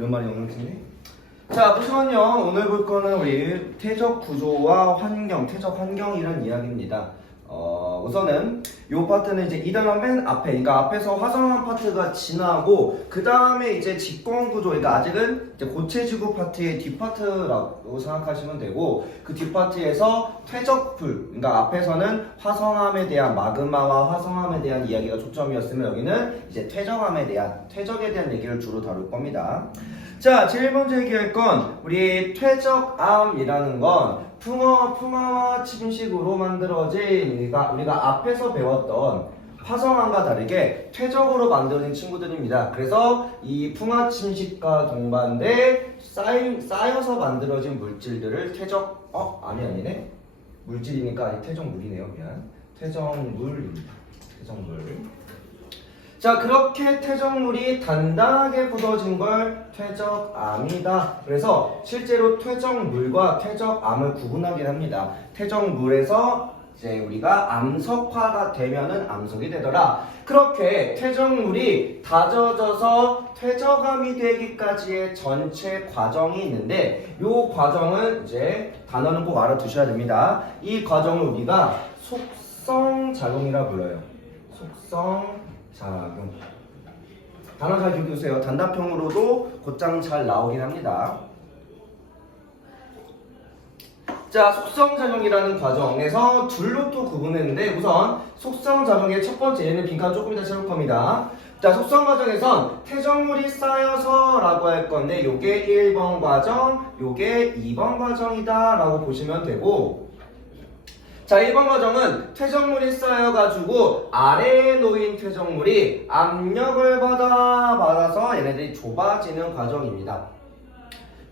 오랜만에 영상 찍네. 자, 보시면요. 오늘 볼 거는 우리 퇴적 구조와 환경, 퇴적 환경이란 이야기입니다. 우선은 이 파트는 이제 이단원 맨 앞에, 그러니까 앞에서 화성한 파트가 지나고 그 다음에 이제 직권 구조, 그러니까 아직은 이제 고체지구 파트의 뒷파트라고 생각하시면 되고, 그 뒷파트에서 퇴적불, 그러니까 앞에서는 화성암에 대한 마그마와 화성암에 대한 이야기가 초점이었으면 여기는 이제 퇴적암에 대한, 퇴적에 대한 얘기를 주로 다룰 겁니다. 자, 제일 먼저 얘기할 건 우리 퇴적암이라는 건 풍화와 침식으로 만들어진 우리가 앞에서 배웠던 화성암과 다르게 퇴적으로 만들어진 친구들입니다. 그래서 이 풍화 침식과 동반돼 쌓여서 만들어진 물질들을 아니네. 물질이니까 아니 퇴적물이네요. 미안. 퇴적물입니다. 퇴적물. 자, 그렇게 퇴적물이 단단하게 굳어진 걸 퇴적암이다. 그래서 실제로 퇴적물과 퇴적암을 구분하긴 합니다. 퇴적물에서 이제 우리가 암석화가 되면은 암석이 되더라. 그렇게 퇴적물이 다져져서 퇴적암이 되기까지의 전체 과정이 있는데, 이 과정은 이제 단어는 꼭 알아두셔야 됩니다. 이 과정을 우리가 속성작용이라 불러요. 속성작용. 단어 잘 기억해두세요. 단답형으로도 곧장 잘 나오긴 합니다. 자, 속성작용이라는 과정에서 둘로 또 구분했는데, 우선 속성작용의 첫 번째, 얘는 빈칸 조금 이따 채울 겁니다. 자, 속성 과정에선 퇴적물이 쌓여서 라고 할 건데, 요게 1번 과정, 요게 2번 과정이다 라고 보시면 되고, 자, 1번 과정은 퇴적물이 쌓여가지고 아래에 놓인 퇴적물이 압력을 받아서 얘네들이 좁아지는 과정입니다.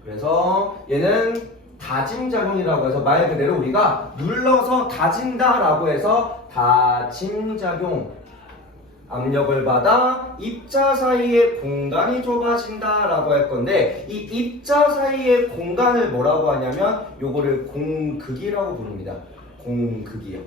그래서 얘는 다짐작용이라고 해서 말 그대로 우리가 눌러서 다진다라고 해서 다짐작용. 압력을 받아 입자 사이의 공간이 좁아진다라고 할 건데, 이 입자 사이의 공간을 뭐라고 하냐면 요거를 공극이라고 부릅니다. 공극이요.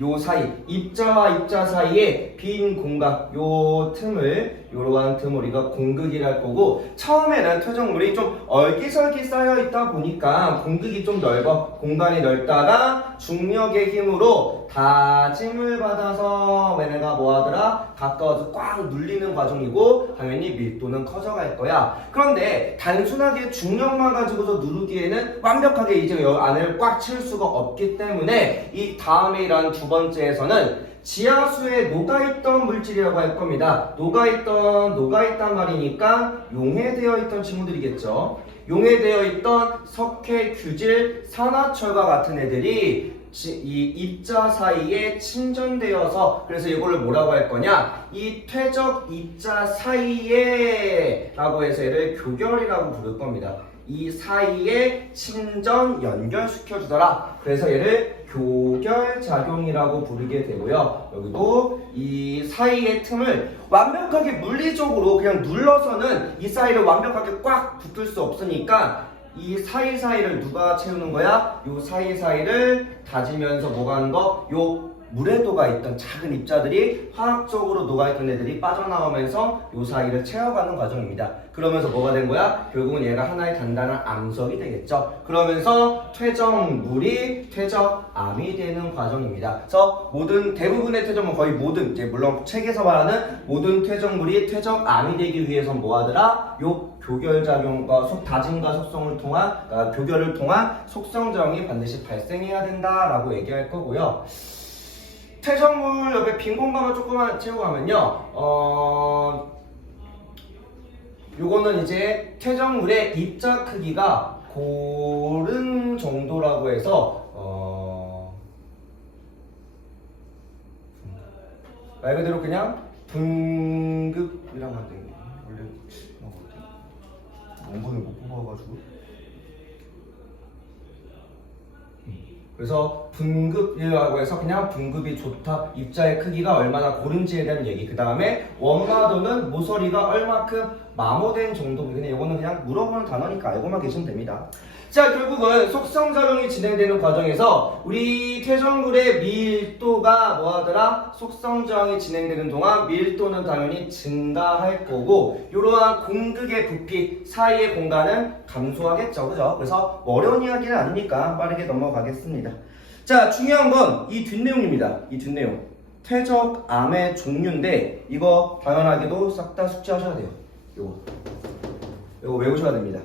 요 사이, 입자와 입자 사이에 빈 공간, 요 틈을, 요러한 틈을 우리가 공극이라 할 거고, 처음에는 퇴적물이 좀 얼기설기 쌓여있다 보니까 공극이 좀 넓어. 공간이 넓다가 중력의 힘으로 다짐을 받아서 얘네가 뭐하더라? 가까워서 꽉 눌리는 과정이고, 당연히 밀도는 커져갈 거야. 그런데 단순하게 중력만 가지고서 누르기에는 완벽하게 이제 이 안을 꽉 채울 수가 없기 때문에, 이 다음에 이런 두 번째에서는 지하수에 녹아있던 물질이라고 할 겁니다. 녹아있단 말이니까 용해되어 있던 친구들이겠죠. 용해되어 있던 석회, 규질, 산화철과 같은 애들이 이 입자 사이에 침전되어서, 그래서 이거를 뭐라고 할 거냐, 이 퇴적 입자 사이에 라고 해서 얘를 교결이라고 부를 겁니다. 이 사이에 침전 연결시켜주더라. 그래서 얘를 교결작용이라고 부르게 되고요. 여기도 이 사이의 틈을 완벽하게 물리적으로 그냥 눌러서는 이 사이를 완벽하게 꽉 붙을 수 없으니까 이 사이사이를 누가 채우는 거야? 요 사이사이를 다지면서 뭐가 하는 거? 요 물에도가 있던 작은 입자들이 화학적으로 녹아있던 애들이 빠져나오면서 요 사이를 채워가는 과정입니다. 그러면서 뭐가 된 거야? 결국은 얘가 하나의 단단한 암석이 되겠죠. 그러면서 퇴적물이 퇴적암이 되는 과정입니다. 그래서 대부분의 퇴적물, 거의 모든, 이제 물론 책에서 말하는 모든 퇴적물이 퇴적암이 되기 위해선 뭐 하더라? 요 교결작용과 다짐과 속성을 통한, 그러니까 교결을 통한 속성작용이 반드시 발생해야 된다라고 얘기할 거고요. 퇴적물 옆에 빈 공간을 조금만 채우고 가면요, 요거는 이제 퇴적물의 입자 크기가 고른 정도라고 해서 말 그대로 그냥 분급이라고 하는 게 원래 원본을 못 뽑아가지고 그래서 분급이라고 해서 그냥 분급이 좋다, 입자의 크기가 얼마나 고른지에 대한 얘기. 그 다음에 원마도는 모서리가 얼마큼 마모된 정도. 그냥 이거는 그냥 물어보는 단어니까 알고만 계시면 됩니다. 자, 결국은 속성작용이 진행되는 과정에서 우리 퇴적물의 밀도가 뭐하더라? 속성작용이 진행되는 동안 밀도는 당연히 증가할 거고, 이러한 공극의 부피 사이의 공간은 감소하겠죠. 그죠? 그래서 어려운 이야기는 아니니까 빠르게 넘어가겠습니다. 자, 중요한 건 이 뒷내용입니다. 이 뒷내용. 퇴적암의 종류인데 이거 당연하게도 싹 다 숙지하셔야 돼요. 요거 외우셔야 됩니다.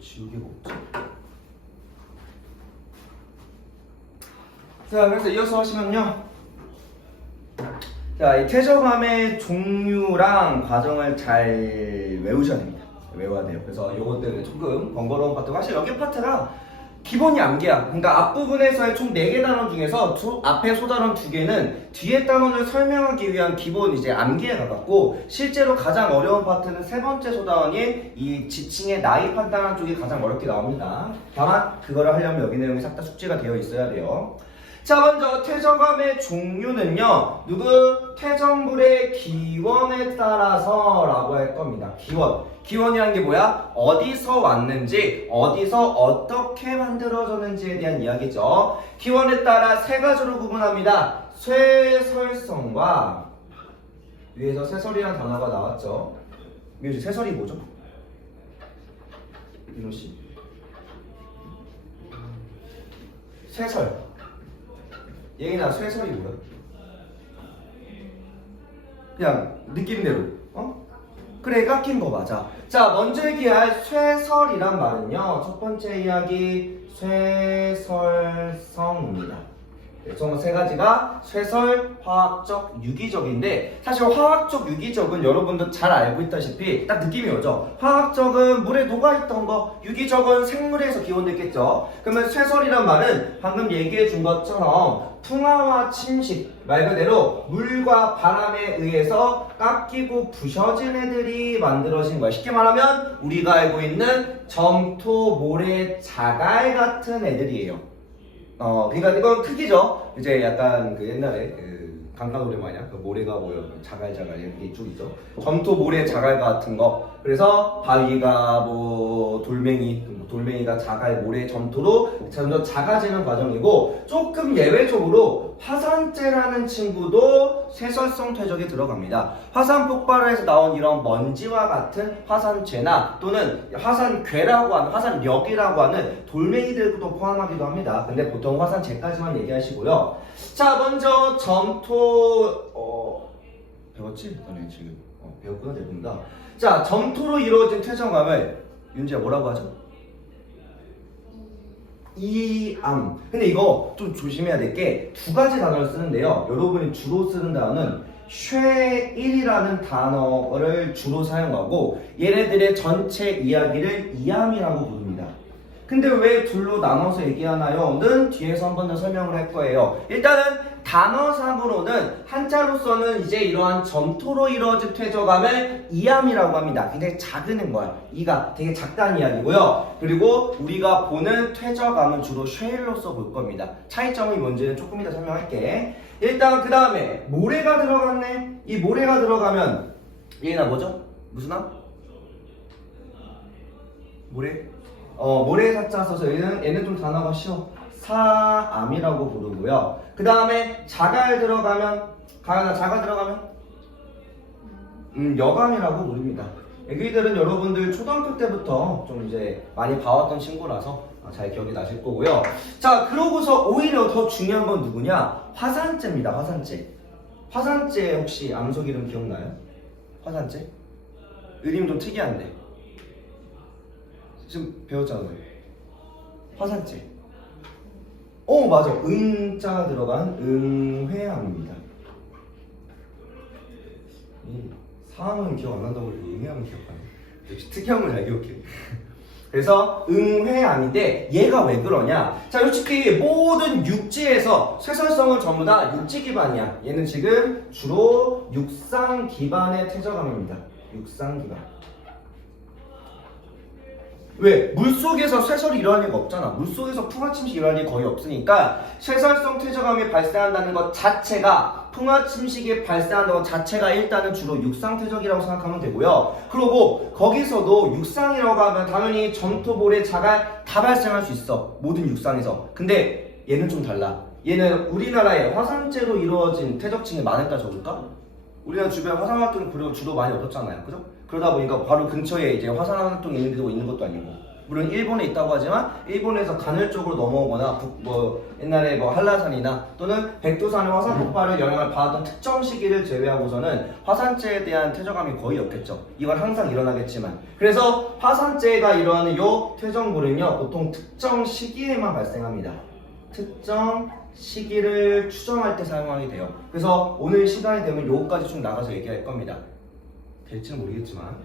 지우개가 없지. 자, 그래서 이어서 하시면요. 자, 이 퇴적암의 종류랑 과정을 잘 외우셔야 됩니다. 외워야 돼요. 그래서 요것들 조금 번거로운 파트가, 사실 여기 파트가 기본이 암기야. 그러니까 앞부분에서의 총 4개 단원 중에서 앞에 소단원 2개는 뒤에 단원을 설명하기 위한 기본 이제 암기에 가깝고, 실제로 가장 어려운 파트는 세 번째 소단원이 이 지칭의 나이 판단하는 쪽이 가장 어렵게 나옵니다. 다만 그거를 하려면 여기 내용이 싹 다 숙지가 되어 있어야 돼요. 자, 먼저 퇴적암의 종류는요, 퇴적물의 기원에 따라서 라고 할 겁니다. 기원이라는 게 뭐야? 어디서 왔는지, 어디서 어떻게 만들어졌는지에 대한 이야기죠. 기원에 따라 세 가지로 구분합니다. 쇠설성과, 위에서 쇠설이라는 단어가 나왔죠. 미우씨, 쇠설이 뭐죠? 민호씨. 쇠설. 얘기나 쇠설이 뭐야? 그냥 느낌대로. 그래, 깎인 거 맞아. 자, 먼저 얘기할 쇠설이란 말은요, 첫 번째 이야기 쇠설성입니다. 총 세 가지가 쇠설, 화학적, 유기적인데, 사실 화학적, 유기적은 여러분도 잘 알고 있다시피 딱 느낌이 오죠. 화학적은 물에 녹아있던 거, 유기적은 생물에서 기원됐겠죠. 그러면 쇠설이란 말은 방금 얘기해 준 것처럼 풍화와 침식, 말 그대로 물과 바람에 의해서 깎이고 부셔진 애들이 만들어진 거야. 쉽게 말하면 우리가 알고 있는 점토, 모래, 자갈 같은 애들이에요. 그러니까 이건 크기죠. 이제 약간 그 옛날에 그 강가노래 마냥 그 모래가 모여 자갈자갈 이렇게 쭉 있죠. 점토, 모래, 자갈 같은 거. 그래서 바위가 뭐 돌멩이가 자갈, 모래, 점토로 점점 작아지는 과정이고, 조금 예외적으로 화산재라는 친구도 쇠설성 퇴적에 들어갑니다. 화산 폭발을 해서 나온 이런 먼지와 같은 화산재나 또는 화산괴라고 하는, 화산력이라고 하는 돌멩이들도 포함하기도 합니다. 근데 보통 화산재까지만 얘기하시고요. 자, 먼저 점토 배웠지? 너네 지금 배웠구나, 대부분. 자, 점토로 이루어진 퇴적암을 윤지야 뭐라고 하죠? 이암. 근데 이거 좀 조심해야 될 게 두 가지 단어를 쓰는데요. 여러분이 주로 쓰는 단어는 쇠일이라는 단어를 주로 사용하고, 얘네들의 전체 이야기를 이암이라고 부릅니다. 근데 왜 둘로 나눠서 얘기하나요? 는 뒤에서 한 번 더 설명을 할 거예요. 일단은 단어상으로는 한자로서는 이제 이러한 점토로 이루어진 퇴적암을 이암이라고 합니다. 굉장히 작은 거야. 이가 되게 작다는 이야기고요. 그리고 우리가 보는 퇴적암은 주로 쉐일로서 볼 겁니다. 차이점이 뭔지는 조금 이따 설명할게. 일단 그 다음에 모래가 들어갔네. 이 모래가 들어가면 얘는 뭐죠? 무슨 암? 모래? 모래 사자 써서 얘는 좀 단어가 쉬워. 사암이라고 부르고요. 그 다음에 자갈 들어가면, 자갈 들어가면 여감이라고 부릅니다. 애기들은 여러분들 초등학교 때부터 좀 이제 많이 봐왔던 친구라서 잘 기억이 나실 거고요. 자, 그러고서 오히려 더 중요한 건 누구냐? 화산재입니다. 화산재. 화산재 혹시 암석 이름 기억나요? 화산재? 이름 좀 특이한데. 지금 배웠잖아요. 화산재. 맞아. 응자가 들어간 응회암입니다. 사항은 기억 안 난다고 해도 응회암은 기억하네. 역시 특이한 걸 잘 기억해. 그래서 응회암인데 얘가 왜 그러냐? 자, 솔직히 모든 육지에서 쇠설성은 전부 다 육지 기반이야. 얘는 지금 주로 육상 기반의 퇴적암입니다. 육상기관. 왜? 물속에서 쇠설이 일어날 리가 없잖아. 물속에서 풍화침식이 일어날 일이 거의 없으니까 쇠설성 퇴적암이 발생한다는 것 자체가, 풍화침식이 발생한다는 것 자체가 일단은 주로 육상퇴적이라고 생각하면 되고요. 그리고 거기서도 육상이라고 하면 당연히 점토, 모래, 자갈 다 발생할 수 있어. 모든 육상에서. 근데 얘는 좀 달라. 얘는 우리나라에 화산재로 이루어진 퇴적층이 많을까 적을까? 우리나라 주변 화산 활동이 주로 많이 없었잖아요. 그죠? 그러다 보니까 바로 근처에 이제 화산 활동이 있는 데도 있는 것도 아니고, 물론 일본에 있다고 하지만 일본에서 간헐적으로 넘어오거나 옛날에 뭐 한라산이나 또는 백두산의 화산 폭발을 영향을 받았던 특정 시기를 제외하고서는 화산재에 대한 퇴적암이 거의 없겠죠. 이건 항상 일어나겠지만, 그래서 화산재가 일어나는 요 퇴적물은요 보통 특정 시기에만 발생합니다. 특정 시기를 추정할 때 사용하게 돼요. 그래서 오늘 시간이 되면 요거까지 쭉 나가서 얘기할 겁니다. 될지는 모르겠지만.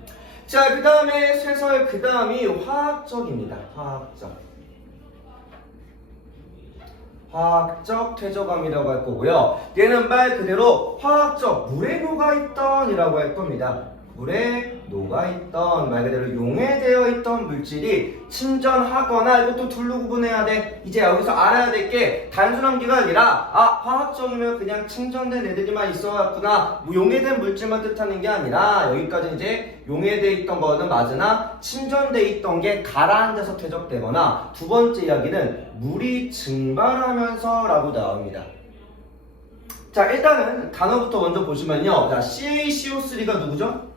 자, 그 다음에 쇠설, 그 다음이 화학적입니다. 화학적 퇴적암이라고 할 거고요. 얘는 말 그대로 화학적, 물에 녹아있던 이라고 할 겁니다. 물에 녹아있던, 말 그대로 용해되어 있던 물질이 침전하거나, 이것도 둘로 구분해야 돼. 이제 여기서 알아야 될 게 단순한 게 아니라, 화학적이면 그냥 침전된 애들이만 있어왔구나, 뭐 용해된 물질만 뜻하는 게 아니라, 여기까지 이제 용해되어 있던 거는 맞으나 침전되어 있던 게 가라앉아서 퇴적되거나, 두 번째 이야기는 물이 증발하면서 라고 나옵니다. 자, 일단은 단어부터 먼저 보시면요. 자, CaCO3가 누구죠?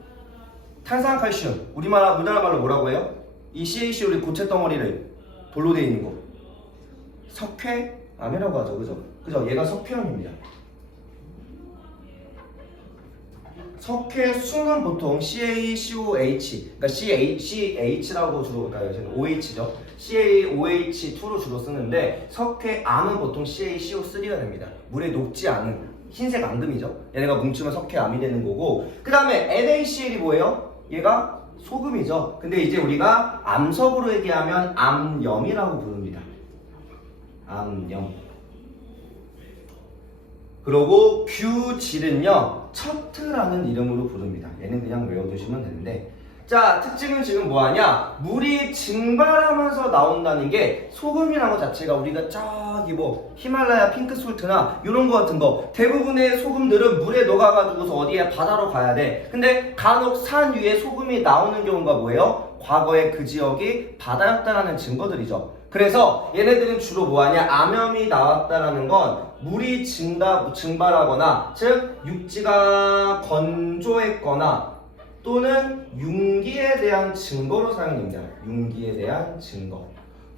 탄산칼슘. 우리나라 말로 뭐라고 해요? 이 CaCO3 고체 덩어리를 돌로 되어 있는 거. 석회암이라고 하죠. 그죠? 얘가 석회암입니다. 석회수는 보통 CaCOH, 그러니까 CH라고 주로, 그러니까 OH죠. CaOH2로 주로 쓰는데, 석회암은 보통 CaCO3가 됩니다. 물에 녹지 않은 흰색 앙금이죠. 얘네가 뭉치면 석회암이 되는 거고, 그 다음에 NaCl이 뭐예요? 얘가 소금이죠. 근데 이제 우리가 암석으로 얘기하면 암염이라고 부릅니다. 암염. 그리고 규질은요, 첩트라는 이름으로 부릅니다. 얘는 그냥 외워두시면 되는데, 자, 특징은 지금 뭐하냐? 물이 증발하면서 나온다는 게, 소금이라는 것 자체가 우리가 저기 뭐 히말라야 핑크솔트나 이런 거 같은 거, 대부분의 소금들은 물에 녹아가지고서 어디에 바다로 가야 돼. 근데 간혹 산 위에 소금이 나오는 경우가 뭐예요? 과거에 그 지역이 바다였다라는 증거들이죠. 그래서 얘네들은 주로 뭐하냐? 암염이 나왔다라는 건 물이 증발하거나, 즉 육지가 건조했거나 또는 융기에 대한 증거로 사용됩니다. 융기에 대한 증거.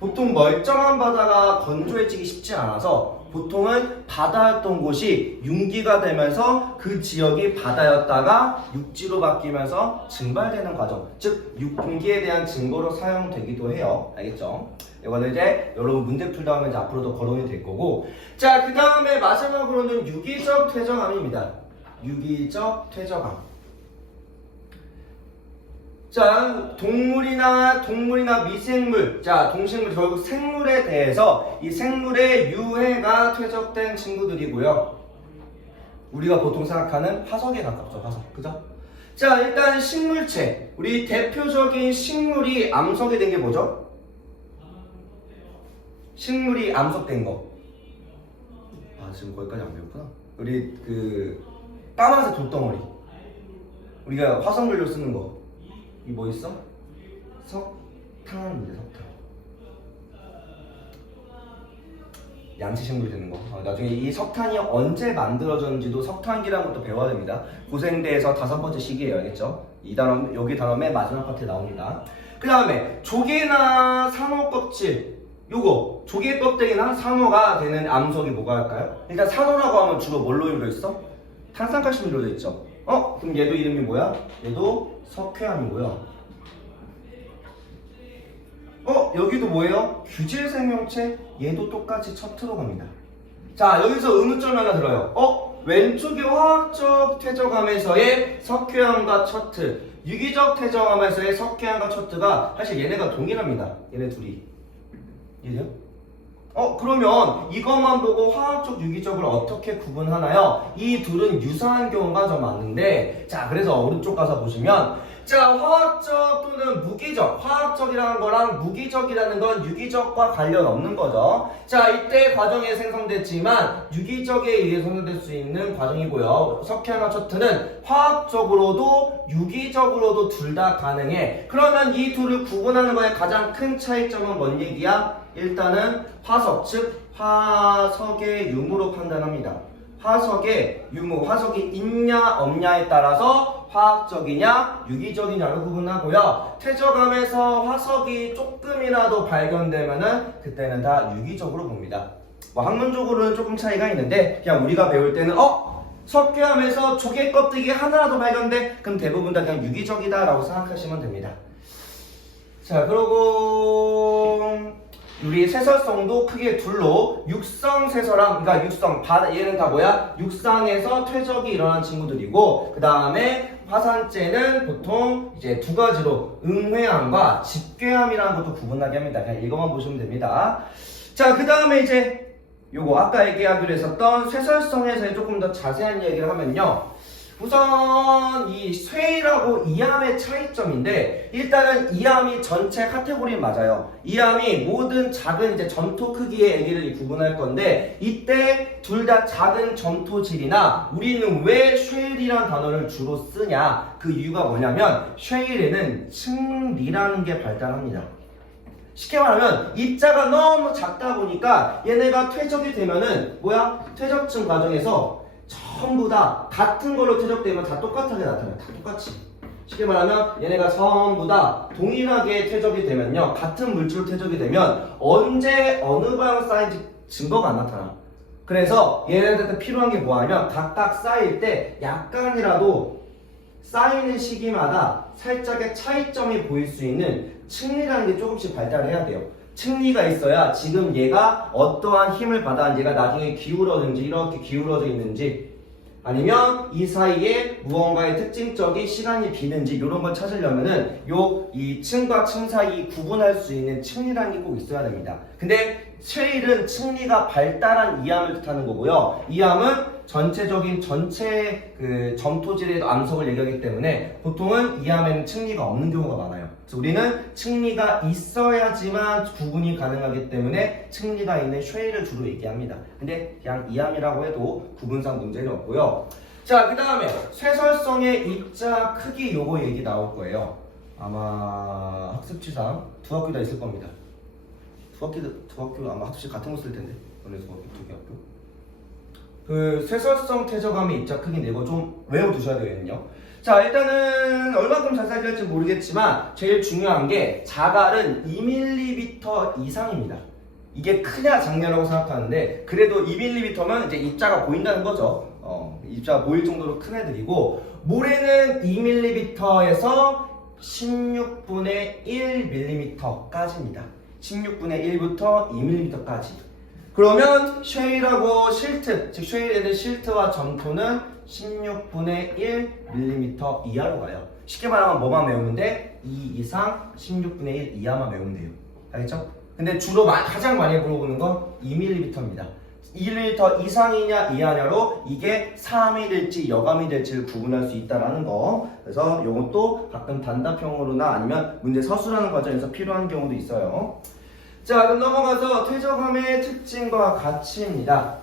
보통 멀쩡한 바다가 건조해지기 쉽지 않아서 보통은 바다였던 곳이 융기가 되면서 그 지역이 바다였다가 육지로 바뀌면서 증발되는 과정, 즉 융기에 대한 증거로 사용되기도 해요. 알겠죠? 이거는 이제 여러분 문제 풀다 하면 이제 앞으로도 거론이 될 거고, 자, 그 다음에 마지막으로는 유기적 퇴적암입니다. 유기적 퇴적암. 자, 동물이나 미생물, 자, 동식물, 결국 생물에 대해서 이 생물의 유해가 퇴적된 친구들이고요. 우리가 보통 생각하는 화석에 가깝죠, 화석. 그죠? 자, 일단 식물체. 우리 대표적인 식물이 암석이 된 게 뭐죠? 식물이 암석된 거. 지금 거기까지 안 배웠구나. 우리 까만색 돌덩어리. 우리가 화석물로 쓰는 거. 이 뭐 있어? 석탄입니다. 석탄. 양치식물이 되는 거. 나중에 이 석탄이 언제 만들어졌는지도 석탄기라는 것도 배워야 됩니다. 고생대에서 5번째 시기예요. 알겠죠? 이 단어, 여기 단어 맨 마지막 파트에 나옵니다. 그 다음에 조개나 상어 껍질. 요거 조개 껍데기나 상어가 되는 암석이 뭐가 할까요? 일단 상어라고 하면 주로 뭘로 이루어져 있어? 탄산칼슘으로 이루어져 있죠. 그럼 얘도 이름이 뭐야? 얘도 석회암이고요. 여기도 뭐예요? 규질 생명체. 얘도 똑같이 첩트로 갑니다. 자, 여기서 의문점이 하나 들어요. 왼쪽의 화학적 퇴적암에서의 석회암과 첩트, 유기적 퇴적암에서의 석회암과 첩트가 사실 얘네가 동일합니다. 얘네 둘이. 이해돼요? 그러면 이것만 보고 화학적, 유기적을 어떻게 구분하나요? 이 둘은 유사한 경우가 좀 많은데, 자, 그래서 오른쪽 가서 보시면, 자, 화학적 또는 무기적, 화학적이라는 거랑 무기적이라는 건 유기적과 관련 없는 거죠. 자, 이때 과정에 생성됐지만 유기적에 의해 생성될 수 있는 과정이고요. 석회화나 초트는 화학적으로도 유기적으로도 둘 다 가능해. 그러면 이 둘을 구분하는 거에 가장 큰 차이점은 뭔 얘기야? 일단은 화석, 즉 화석의 유무로 판단합니다. 화석의 유무, 화석이 있냐 없냐에 따라서 화학적이냐 유기적이냐로 구분하고요. 퇴적암에서 화석이 조금이라도 발견되면은 그때는 다 유기적으로 봅니다. 뭐 학문적으로는 조금 차이가 있는데 그냥 우리가 배울 때는 석회암에서 조개 껍데기 하나라도 발견돼? 그럼 대부분 다 그냥 유기적이다 라고 생각하시면 됩니다. 자, 그리고 우리 세설성도 크게 둘로 육성 세설암, 그러니까 육성, 얘는 다 뭐야? 육상에서 퇴적이 일어난 친구들이고, 그 다음에 화산재는 보통 이제 두 가지로 응회암과 집괴암이라는 것도 구분하게 합니다. 그냥 이것만 보시면 됩니다. 자, 그 다음에 이제 요거 아까 얘기하기로 했었던 쇠설성에서 조금 더 자세한 얘기를 하면요. 우선 이 쇠이라고 이암의 차이점인데 일단은 이암이 전체 카테고리 맞아요. 이암이 모든 작은 이제 점토 크기의 애기를 구분할 건데 이때 둘 다 작은 점토질이나 우리는 왜 쉐일이라는 단어를 주로 쓰냐 그 이유가 뭐냐면 쉐일에는 층리라는 게 발달합니다. 쉽게 말하면 입자가 너무 작다 보니까 얘네가 퇴적이 되면은 퇴적층 과정에서 전부 다 같은 걸로 퇴적되면 다 똑같하게 나타나요. 다 똑같이. 쉽게 말하면 얘네가 전부 다 동일하게 퇴적이 되면요. 같은 물질로 퇴적이 되면 언제 어느 방향 쌓인지 증거가 안 나타나. 그래서 얘네들한테 필요한 게 뭐하면 각각 쌓일 때 약간이라도 쌓이는 시기마다 살짝의 차이점이 보일 수 있는 층리라는 게 조금씩 발달해야 돼요. 층리가 있어야 지금 얘가 어떠한 힘을 받았는지 얘가 나중에 기울어졌는지 이렇게 기울어져 있는지 아니면 이 사이에 무언가의 특징적인 시간이 비는지 이런 걸 찾으려면은 이 층과 층 사이 구분할 수 있는 층리라는 게 꼭 있어야 됩니다. 근데 쉐일은 층리가 발달한 이암을 뜻하는 거고요. 이암은 전체적인 전체 그 점토질의 암석을 얘기하기 때문에 보통은 이암에는 층리가 없는 경우가 많아요. 그래서 우리는 층리가 있어야지만 구분이 가능하기 때문에 층리가 있는 쉐일을 주로 얘기합니다. 근데 그냥 이암이라고 해도 구분상 문제는 없고요. 자, 그 다음에 쇠설성의 입자 크기 요거 얘기 나올 거예요. 아마 학습지상 두 학교 다 있을 겁니다. 두 학교 아마 학습지 같은 거 쓸 텐데 원래 두 개 학교. 그 쇠설성 퇴적암의 입자 크기인데 이거 좀 외워두셔야 되거든요. 자, 일단은 얼마큼 자세하게 할지 모르겠지만 제일 중요한 게 자갈은 2mm 이상입니다. 이게 크냐 작냐라고 생각하는데 그래도 2mm면 이제 입자가 보인다는 거죠. 입자가 보일 정도로 큰 애들이고 모래는 2mm에서 16분의 1mm까지입니다. 16분의 1부터 2mm까지. 그러면 쉐일하고 실트, 즉 쉐일에는 실트와 점토는 16분의 1mm 이하로 가요. 쉽게 말하면 뭐만 외우면 돼? 2 이상 16분의 1 이하만 외우면 돼요. 알겠죠? 근데 주로 가장 많이 물어보는 건 2mm입니다. 1m 이상이냐 이하냐로 이게 사암이 될지 여감이 될지를 구분할 수 있다는 거. 그래서 이것도 가끔 단답형으로나 아니면 문제 서술하는 과정에서 필요한 경우도 있어요. 자, 그럼 넘어가서 퇴적암의 특징과 가치입니다.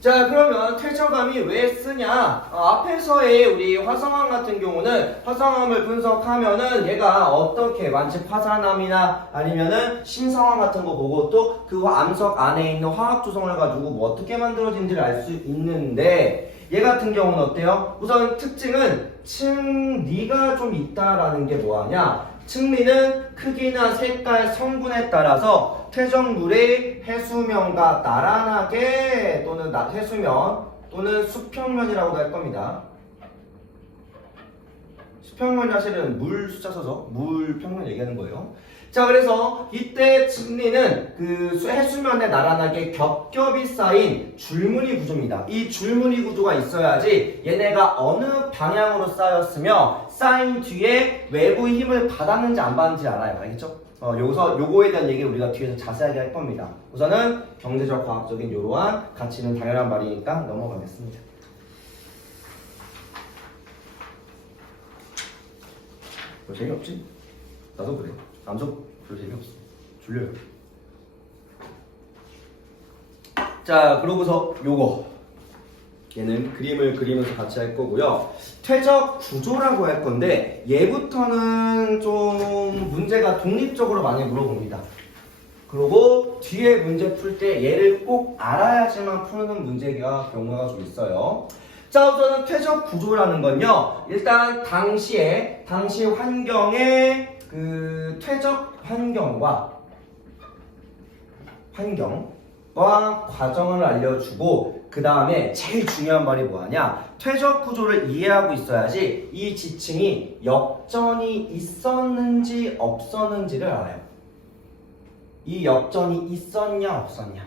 자, 그러면 퇴적암이 왜 쓰냐? 앞에서의 우리 화성암 같은 경우는 화성암을 분석하면은 얘가 어떻게 만약 화산암이나 아니면은 신성암 같은 거 보고 또 그 암석 안에 있는 화학 조성을 가지고 뭐 어떻게 만들어진지를 알 수 있는데 얘 같은 경우는 어때요? 우선 특징은 층리가 좀 있다라는 게 뭐하냐? 층리는 크기나 색깔, 성분에 따라서 퇴적물의 해수면과 나란하게 또는 해수면 또는 수평면이라고도 할 겁니다. 수평면이 사실은 물 숫자 써서 물평면 얘기하는 거예요. 자, 그래서 이때 층리는 그 해수면에 나란하게 겹겹이 쌓인 줄무늬 구조입니다. 이 줄무늬 구조가 있어야지 얘네가 어느 방향으로 쌓였으며 쌓인 뒤에 외부 힘을 받았는지 안 받았는지 알아요. 알겠죠? 여기서 요거에 대한 얘기를 우리가 뒤에서 자세하게 할 겁니다. 우선은 경제적 과학적인 이러한 가치는 당연한 말이니까 넘어가겠습니다. 뭐 재미없지? 나도 그래. 남석 별로 재미없어. 졸려요. 자, 그러고서 요거 얘는 그림을 그리면서 같이 할 거고요. 퇴적 구조라고 할 건데 얘부터는 좀 문제가 독립적으로 많이 물어봅니다. 그리고 뒤에 문제 풀 때 얘를 꼭 알아야지만 푸는 문제가 경우가 좀 있어요. 자, 우선은 퇴적 구조라는 건요. 일단 당시 환경의 그 퇴적 환경과 과정을 알려주고 그 다음에 제일 중요한 말이 뭐하냐, 퇴적 구조를 이해하고 있어야지 이 지층이 역전이 있었는지 없었는지를 알아요. 이 역전이 있었냐 없었냐.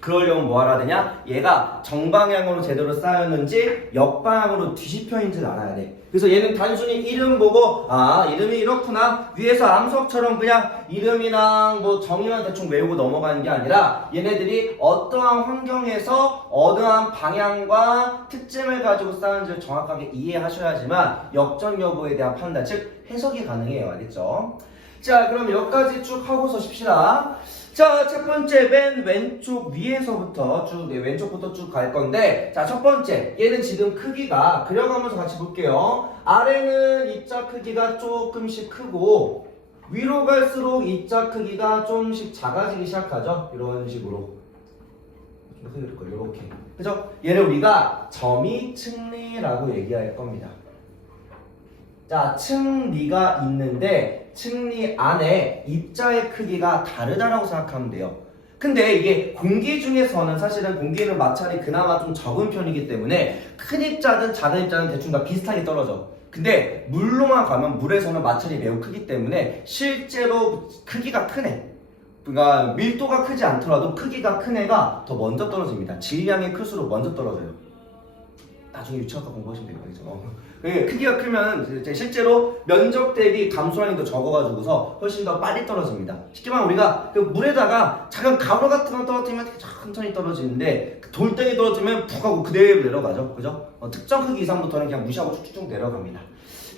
그러려면 뭐 알아야 되냐? 얘가 정방향으로 제대로 쌓였는지 역방향으로 뒤집혀 있는지를 알아야 돼. 그래서 얘는 단순히 이름 보고 아 이름이 이렇구나 위에서 암석처럼 그냥 이름이랑 뭐 정의만 대충 외우고 넘어가는 게 아니라 얘네들이 어떠한 환경에서 어떠한 방향과 특징을 가지고 쌓는지를 정확하게 이해하셔야지만 역전 여부에 대한 판단, 즉 해석이 가능해요. 알겠죠? 자, 그럼 여기까지 쭉 하고서 쉽시다. 자, 첫 번째 맨 왼쪽 위에서부터 쭉 왼쪽부터 쭉 갈 건데, 자, 첫 번째 얘는 지금 크기가 그려가면서 같이 볼게요. 아래는 입자 크기가 조금씩 크고 위로 갈수록 입자 크기가 조금씩 작아지기 시작하죠. 이런 식으로 이렇게, 그죠? 얘를 우리가 점이 층리라고 얘기할 겁니다. 자, 층리가 있는데 층리 안에 입자의 크기가 다르다라고 생각하면 돼요. 근데 이게 공기 중에서는 사실은 공기는 마찰이 그나마 좀 적은 편이기 때문에 큰 입자든 작은 입자든 대충 다 비슷하게 떨어져. 근데 물로만 가면 물에서는 마찰이 매우 크기 때문에 실제로 크기가 큰 애, 그러니까 밀도가 크지 않더라도 크기가 큰 애가 더 먼저 떨어집니다. 질량이 클수록 먼저 떨어져요. 나중에 유체학과 공부하시면 돼요. 크기가 크면 실제로 면적 대비 감소량이 더 적어가지고서 훨씬 더 빨리 떨어집니다. 쉽게 말하면 우리가 그 물에다가 작은 가루 같은 거 떨어뜨리면 되게 천천히 떨어지는데 돌덩이 떨어지면 푹 하고 그대로 내려가죠. 그죠? 특정 크기 이상부터는 그냥 무시하고 쭉쭉 내려갑니다.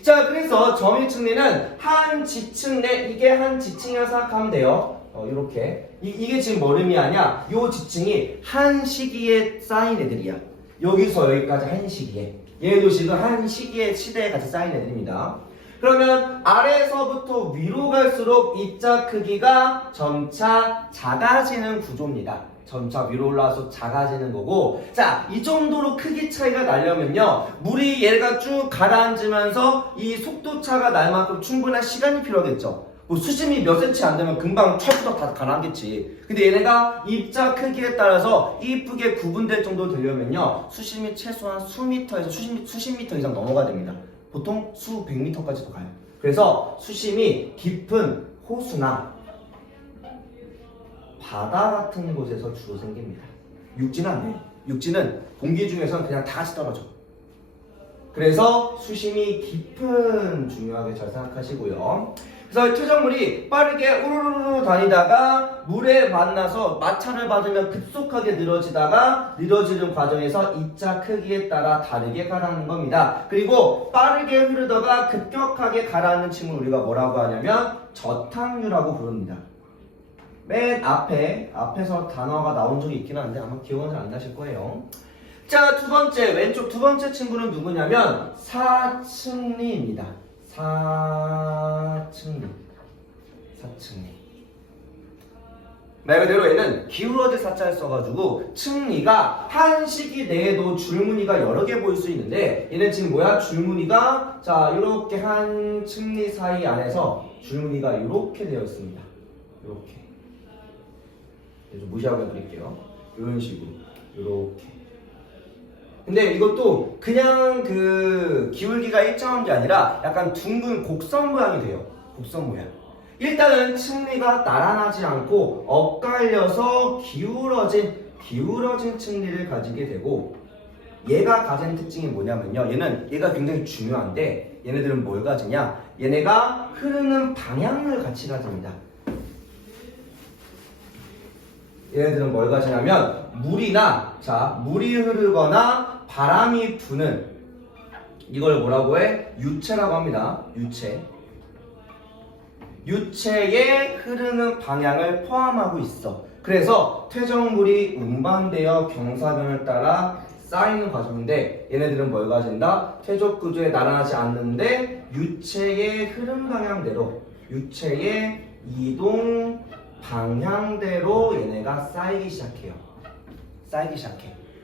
자, 그래서 점유 층리는 한 지층 내, 이게 한 지층이라 생각하면 돼요. 이렇게 이게 지금 뭘 의미하냐, 요 지층이 한 시기에 쌓인 애들이야. 여기서 여기까지 한 시기에, 얘도 지금 한 시기에 시대에 같이 쌓인 애들입니다. 그러면 아래에서부터 위로 갈수록 입자 크기가 점차 작아지는 구조입니다. 점차 위로 올라와서 작아지는 거고, 자, 이 정도로 크기 차이가 나려면요, 물이 얘가 쭉 가라앉으면서 이 속도 차가 날 만큼 충분한 시간이 필요하겠죠. 뭐 수심이 몇 센치 안 되면 금방 철부터 다 가라앉겠지. 근데 얘네가 입자 크기에 따라서 이쁘게 구분될 정도 되려면요, 수심이 최소한 수미터에서 수십 미터 이상 넘어가야 됩니다. 보통 수백 미터까지도 가요. 그래서 수심이 깊은 호수나 바다 같은 곳에서 주로 생깁니다. 육지는 안 돼요. 육지는 공기 중에서는 그냥 다 같이 떨어져. 그래서 수심이 깊은 중요하게 잘 생각하시고요. 그래서 퇴적물이 빠르게 우르르르 다니다가 물에 만나서 마찰을 받으면 급속하게 늘어지다가 늘어지는 과정에서 입자 크기에 따라 다르게 가라앉는 겁니다. 그리고 빠르게 흐르다가 급격하게 가라앉는 층을 우리가 뭐라고 하냐면 저탕류라고 부릅니다. 맨 앞에서 단어가 나온 적이 있긴 한데 아마 기억은 잘 안 나실 거예요. 자, 두 번째, 왼쪽 두 번째 친구는 누구냐면 사층리입니다. 사층리. 말 그대로 얘는 기울어질 사자를 써가지고 층리가 한 시기 내에도 줄무늬가 여러 개 보일 수 있는데, 얘는 지금 뭐야? 줄무늬가 자 이렇게 한 층리 사이 안에서 줄무늬가 이렇게 되어 있습니다. 이렇게 좀 무시하고 해드릴게요. 이런 식으로 이렇게. 근데 이것도 그냥 그 기울기가 일정한 게 아니라 약간 둥근 곡선 모양이 돼요. 곡선 모양. 일단은 층리가 나란하지 않고 엇갈려서 기울어진 층리를 가지게 되고, 얘가 가진 특징이 뭐냐면요, 얘가 굉장히 중요한데 얘네들은 뭘 가지냐, 얘네가 흐르는 방향을 같이 가집니다. 얘네들은 뭘 가지냐면 물이 흐르거나 바람이 부는 이걸 뭐라고 해? 유체라고 합니다. 유체의 흐르는 방향을 포함하고 있어. 그래서 퇴적물이 운반되어 경사변을 따라 쌓이는 과정인데 얘네들은 뭘 가진다? 퇴적 구조에 나란하지 않는데 유체의 흐름 방향대로 유체의 이동 방향대로 얘네가 쌓이기 시작해.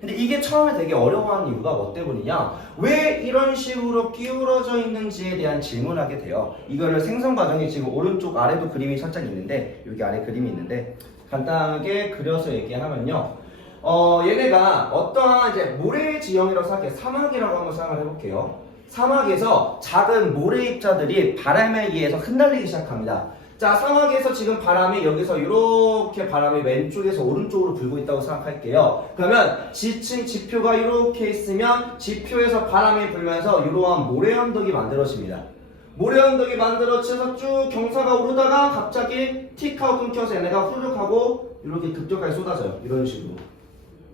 근데 이게 처음에 되게 어려워하는 이유가 뭐 때문이냐? 왜 이런 식으로 끼우러져 있는지에 대한 질문을 하게 돼요. 이거를 생성 과정이 지금 오른쪽 아래도 그림이 살짝 있는데 여기 아래 그림이 있는데 간단하게 그려서 얘기하면요. 얘네가 어떠한 이제 모래 지형이라고 생각해 사막이라고 한번 생각을 해볼게요. 사막에서 작은 모래 입자들이 바람에 의해서 흩날리기 시작합니다. 자, 사막에서 지금 바람이 여기서 이렇게 바람이 왼쪽에서 오른쪽으로 불고 있다고 생각할게요. 그러면 지표가 이렇게 있으면 지표에서 바람이 불면서 이러한 모래 언덕이 만들어집니다. 모래 언덕이 만들어져서 쭉 경사가 오르다가 갑자기 틱 하고 끊겨서 얘네가 후룩 하고 이렇게 급격하게 쏟아져요. 이런 식으로.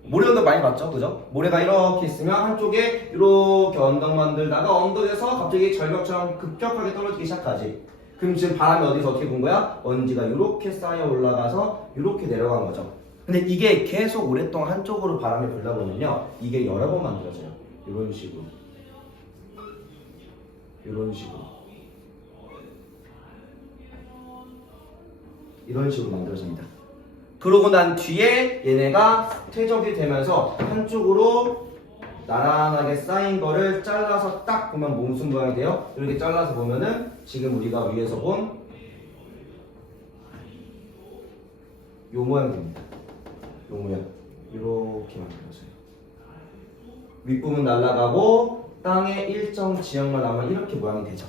모래 언덕 많이 봤죠? 그죠? 모래가 이렇게 있으면 한쪽에 이렇게 언덕 만들다가 언덕에서 갑자기 절벽처럼 급격하게 떨어지기 시작하지. 그럼 지금 바람이 어디서 어떻게 분 거야? 먼지가 이렇게 쌓여 올라가서 이렇게 내려간 거죠. 근데 이게 계속 오랫동안 한쪽으로 바람이 불다 보면요. 이게 여러 번 만들어져요. 이런 식으로. 이런 식으로 만들어집니다. 그러고 난 뒤에 얘네가 퇴적이 되면서 한쪽으로 나란하게 쌓인 거를 잘라서 딱 보면 몽순 모양이 돼요. 이렇게 잘라서 보면은 지금 우리가 위에서 본 요 모양 됩니다. 요 모양. 이렇게 만들어져요. 윗부분 날아가고 땅에 일정 지형만 남으면 이렇게 모양이 되죠.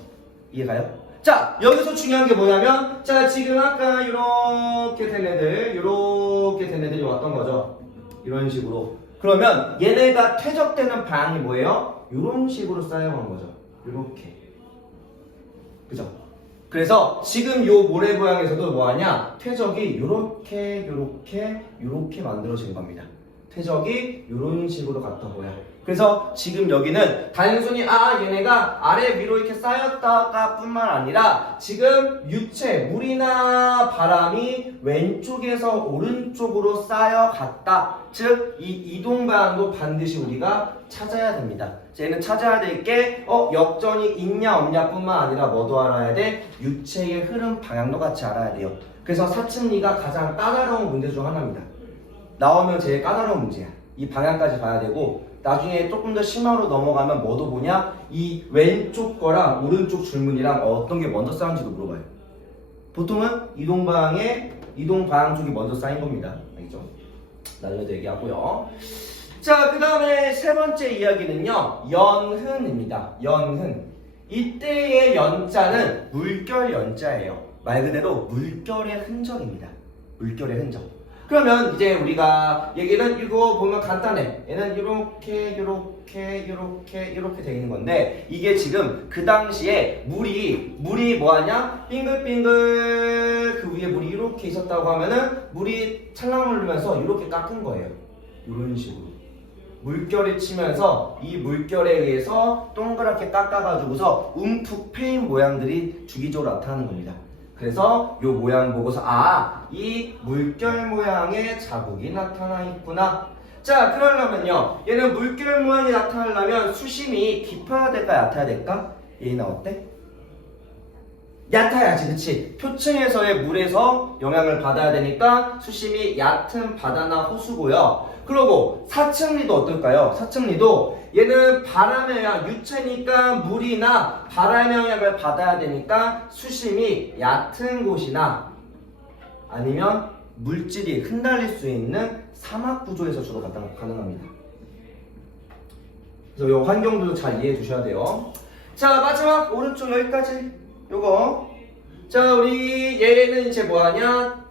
이해가요? 자, 여기서 중요한 게 뭐냐면 자, 지금 아까 이렇게 된 애들이 왔던 거죠. 이런 식으로. 그러면 얘네가 퇴적되는 방향이 뭐예요? 이런 식으로 쌓여간 거죠. 이렇게. 그죠? 그래서 지금 요 모래 모양에서도 뭐하냐? 퇴적이 이렇게 만들어진 겁니다. 퇴적이 이런 식으로 갔던 거야. 그래서 지금 여기는 단순히 얘네가 아래 위로 이렇게 쌓였다가 뿐만 아니라 지금 유체, 물이나 바람이 왼쪽에서 오른쪽으로 쌓여갔다. 즉, 이 이동 방향도 반드시 우리가 찾아야 됩니다. 얘는 찾아야 될 게 역전이 있냐 없냐 뿐만 아니라 뭐도 알아야 돼? 유체의 흐름 방향도 같이 알아야 돼요. 그래서 사층리가 가장 까다로운 문제 중 하나입니다. 나오면 제일 까다로운 문제야. 이 방향까지 봐야 되고 나중에 조금 더 심화로 넘어가면 뭐도 보냐? 이 왼쪽 거랑 오른쪽 줄무늬랑 어떤 게 먼저 쌓인지도 물어봐요. 보통은 이동 방향 쪽이 먼저 쌓인 겁니다. 알겠죠? 날려도 얘기하고요. 자, 그 다음에 세 번째 이야기는요. 연흔입니다. 연흔. 이때의 연자는 물결 연자예요. 말 그대로 물결의 흔적입니다. 물결의 흔적. 그러면 이제 우리가 얘기는 이거 보면 간단해. 얘는 이렇게 돼 있는 건데 이게 지금 그 당시에 물이 뭐하냐? 빙글빙글 그 위에 물이 이렇게 있었다고 하면은 물이 찰랑을 누르면서 이렇게 깎은 거예요. 이런 식으로. 물결이 치면서 이 물결에 의해서 동그랗게 깎아가지고서 움푹 패인 모양들이 주기적으로 나타나는 겁니다. 그래서 이 모양 보고서 이 물결 모양의 자국이 나타나 있구나. 자, 그러려면요. 얘는 물결 모양이 나타나려면 수심이 깊어야 될까 얕아야 될까? 얘는 어때? 얕아야지, 그치? 표층에서의 물에서 영향을 받아야 되니까 수심이 얕은 바다나 호수고요. 그리고 사층리도 어떨까요? 사층리도 얘는 바람의 영향, 유체니까 물이나 바람의 영향을 받아야 되니까 수심이 얕은 곳이나 아니면 물질이 흩날릴 수 있는 사막 구조에서 주로 가능합니다. 그래서 이 환경도 잘 이해해 주셔야 돼요. 자, 마지막 오른쪽 여기까지 요거. 자, 우리 얘는 이제 뭐하냐?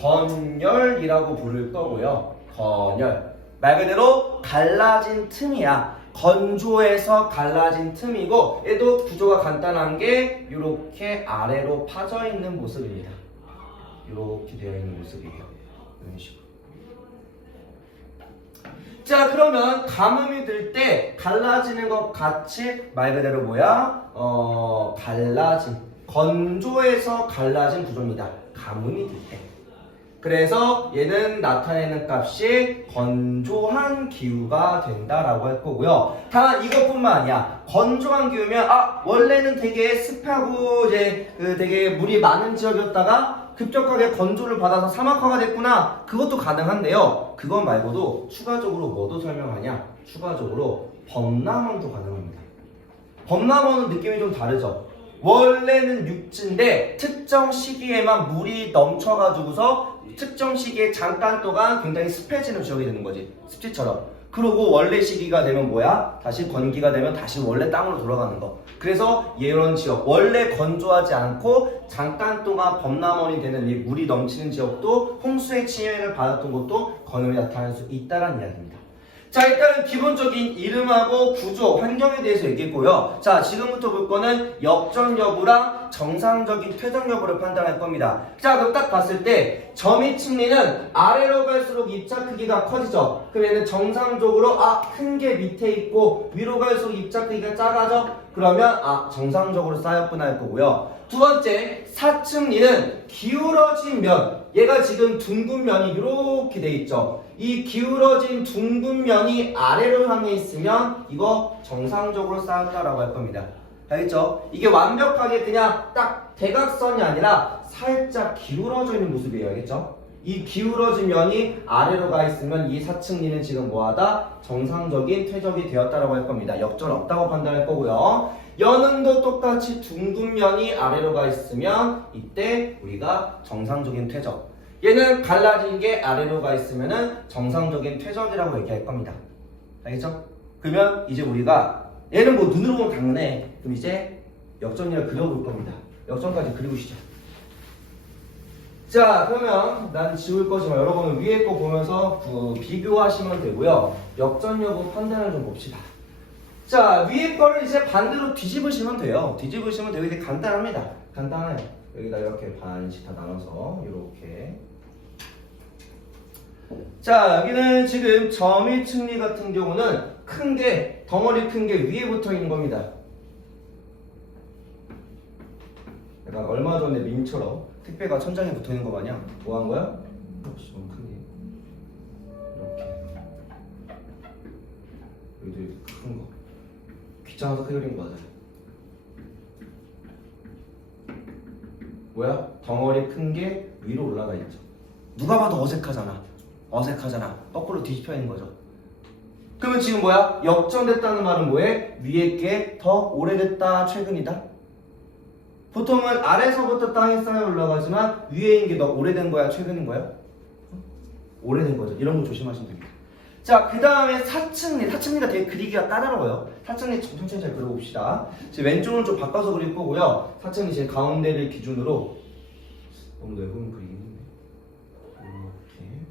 건열이라고 부를 거고요. 건열. 말 그대로 갈라진 틈이야. 건조해서 갈라진 틈이고 얘도 구조가 간단한 게 이렇게 아래로 파져 있는 모습입니다. 이렇게 되어 있는 모습이에요. 이런 식으로. 자, 그러면 가뭄이 들 때 갈라지는 것 같이 말 그대로 뭐야? 갈라진, 건조해서 갈라진 구조입니다. 가뭄이 들 때. 그래서 얘는 나타내는 값이 건조한 기후가 된다라고 할 거고요. 단 이것뿐만 아니야. 건조한 기후면 원래는 되게 습하고 이제 되게 물이 많은 지역이었다가 급격하게 건조를 받아서 사막화가 됐구나. 그것도 가능한데요. 그것 말고도 추가적으로 뭐도 설명하냐? 추가적으로 범람원도 가능합니다. 범람원은 느낌이 좀 다르죠. 원래는 육지인데 특정 시기에만 물이 넘쳐가지고서 특정 시기에 잠깐 동안 굉장히 습해지는 지역이 되는 거지. 습지처럼. 그리고 원래 시기가 되면 뭐야? 다시 건기가 되면 다시 원래 땅으로 돌아가는 거. 그래서 이런 지역, 원래 건조하지 않고 잠깐 동안 범람원이 되는 이 물이 넘치는 지역도 홍수의 침해를 받았던 것도 건음이 나타날 수 있다는 이야기입니다. 자, 일단 기본적인 이름하고 구조, 환경에 대해서 얘기했고요. 자, 지금부터 볼 거는 역전 여부랑 정상적인 퇴적 여부를 판단할 겁니다. 자, 그럼 딱 봤을 때 점이 층리는 아래로 갈수록 입자 크기가 커지죠. 그럼 얘는 정상적으로 큰 게 밑에 있고 위로 갈수록 입자 크기가 작아져. 그러면 정상적으로 쌓였구나 할 거고요. 두 번째, 사층리는 기울어진 면, 얘가 지금 둥근 면이 이렇게 돼 있죠. 이 기울어진 둥근 면이 아래로 향해 있으면 이거 정상적으로 쌓였다라고 할 겁니다. 알겠죠? 이게 완벽하게 그냥 딱 대각선이 아니라 살짝 기울어져 있는 모습이에요. 알겠죠? 이 기울어진 면이 아래로 가 있으면 이 사층리는 지금 뭐하다? 정상적인 퇴적이 되었다라고 할 겁니다. 역전 없다고 판단할 거고요. 연은도 똑같이 둥근 면이 아래로 가 있으면 이때 우리가 정상적인 퇴적. 얘는 갈라진 게 아래로 가 있으면은 정상적인 퇴적이라고 얘기할 겁니다. 알겠죠? 그러면 이제 우리가 얘는 뭐 눈으로 보면 당연해. 그럼 이제 역전이라 그려볼 겁니다. 역전까지 그려보시죠. 자, 그러면 난 지울 거지만 여러분은 위에 거 보면서 비교하시면 되고요. 역전 여부 판단을 좀 봅시다. 자, 위에 거를 이제 반대로 뒤집으시면 돼요. 뒤집으시면 되게 간단합니다. 간단해요. 여기다 이렇게 반씩 다 나눠서 이렇게. 자, 여기는 지금 점의 층리 같은 경우는 큰 게, 덩어리 큰 게 위에 붙어 있는 겁니다. 약간 얼마 전에 민처럼 택배가 천장에 붙어 있는 거 마냥 뭐 한 거야? 혹시 너무 큰 게. 이렇게. 여기도 이렇게 큰 거. 귀찮아서 크게 그린 거 맞아요. 뭐야? 덩어리 큰 게 위로 올라가 있죠. 누가 봐도 어색하잖아. 거꾸로 뒤집혀 있는 거죠. 그러면 지금 뭐야? 역전됐다는 말은 뭐해? 위에 게 더 오래됐다, 최근이다? 보통은 아래서부터 땅에 쌓여 올라가지만 위에 있는 게 더 오래된 거야, 최근인 거야? 오래된 거죠. 이런 거 조심하시면 됩니다. 자, 그 다음에 사층리가 되게 그리기가 까다로워요. 사층리 천천히 잘 그려봅시다. 지금 왼쪽은 좀 바꿔서 그릴 거고요. 사층리 제 가운데를 기준으로 너무 넓으면 그리기 힘든데. 이렇게.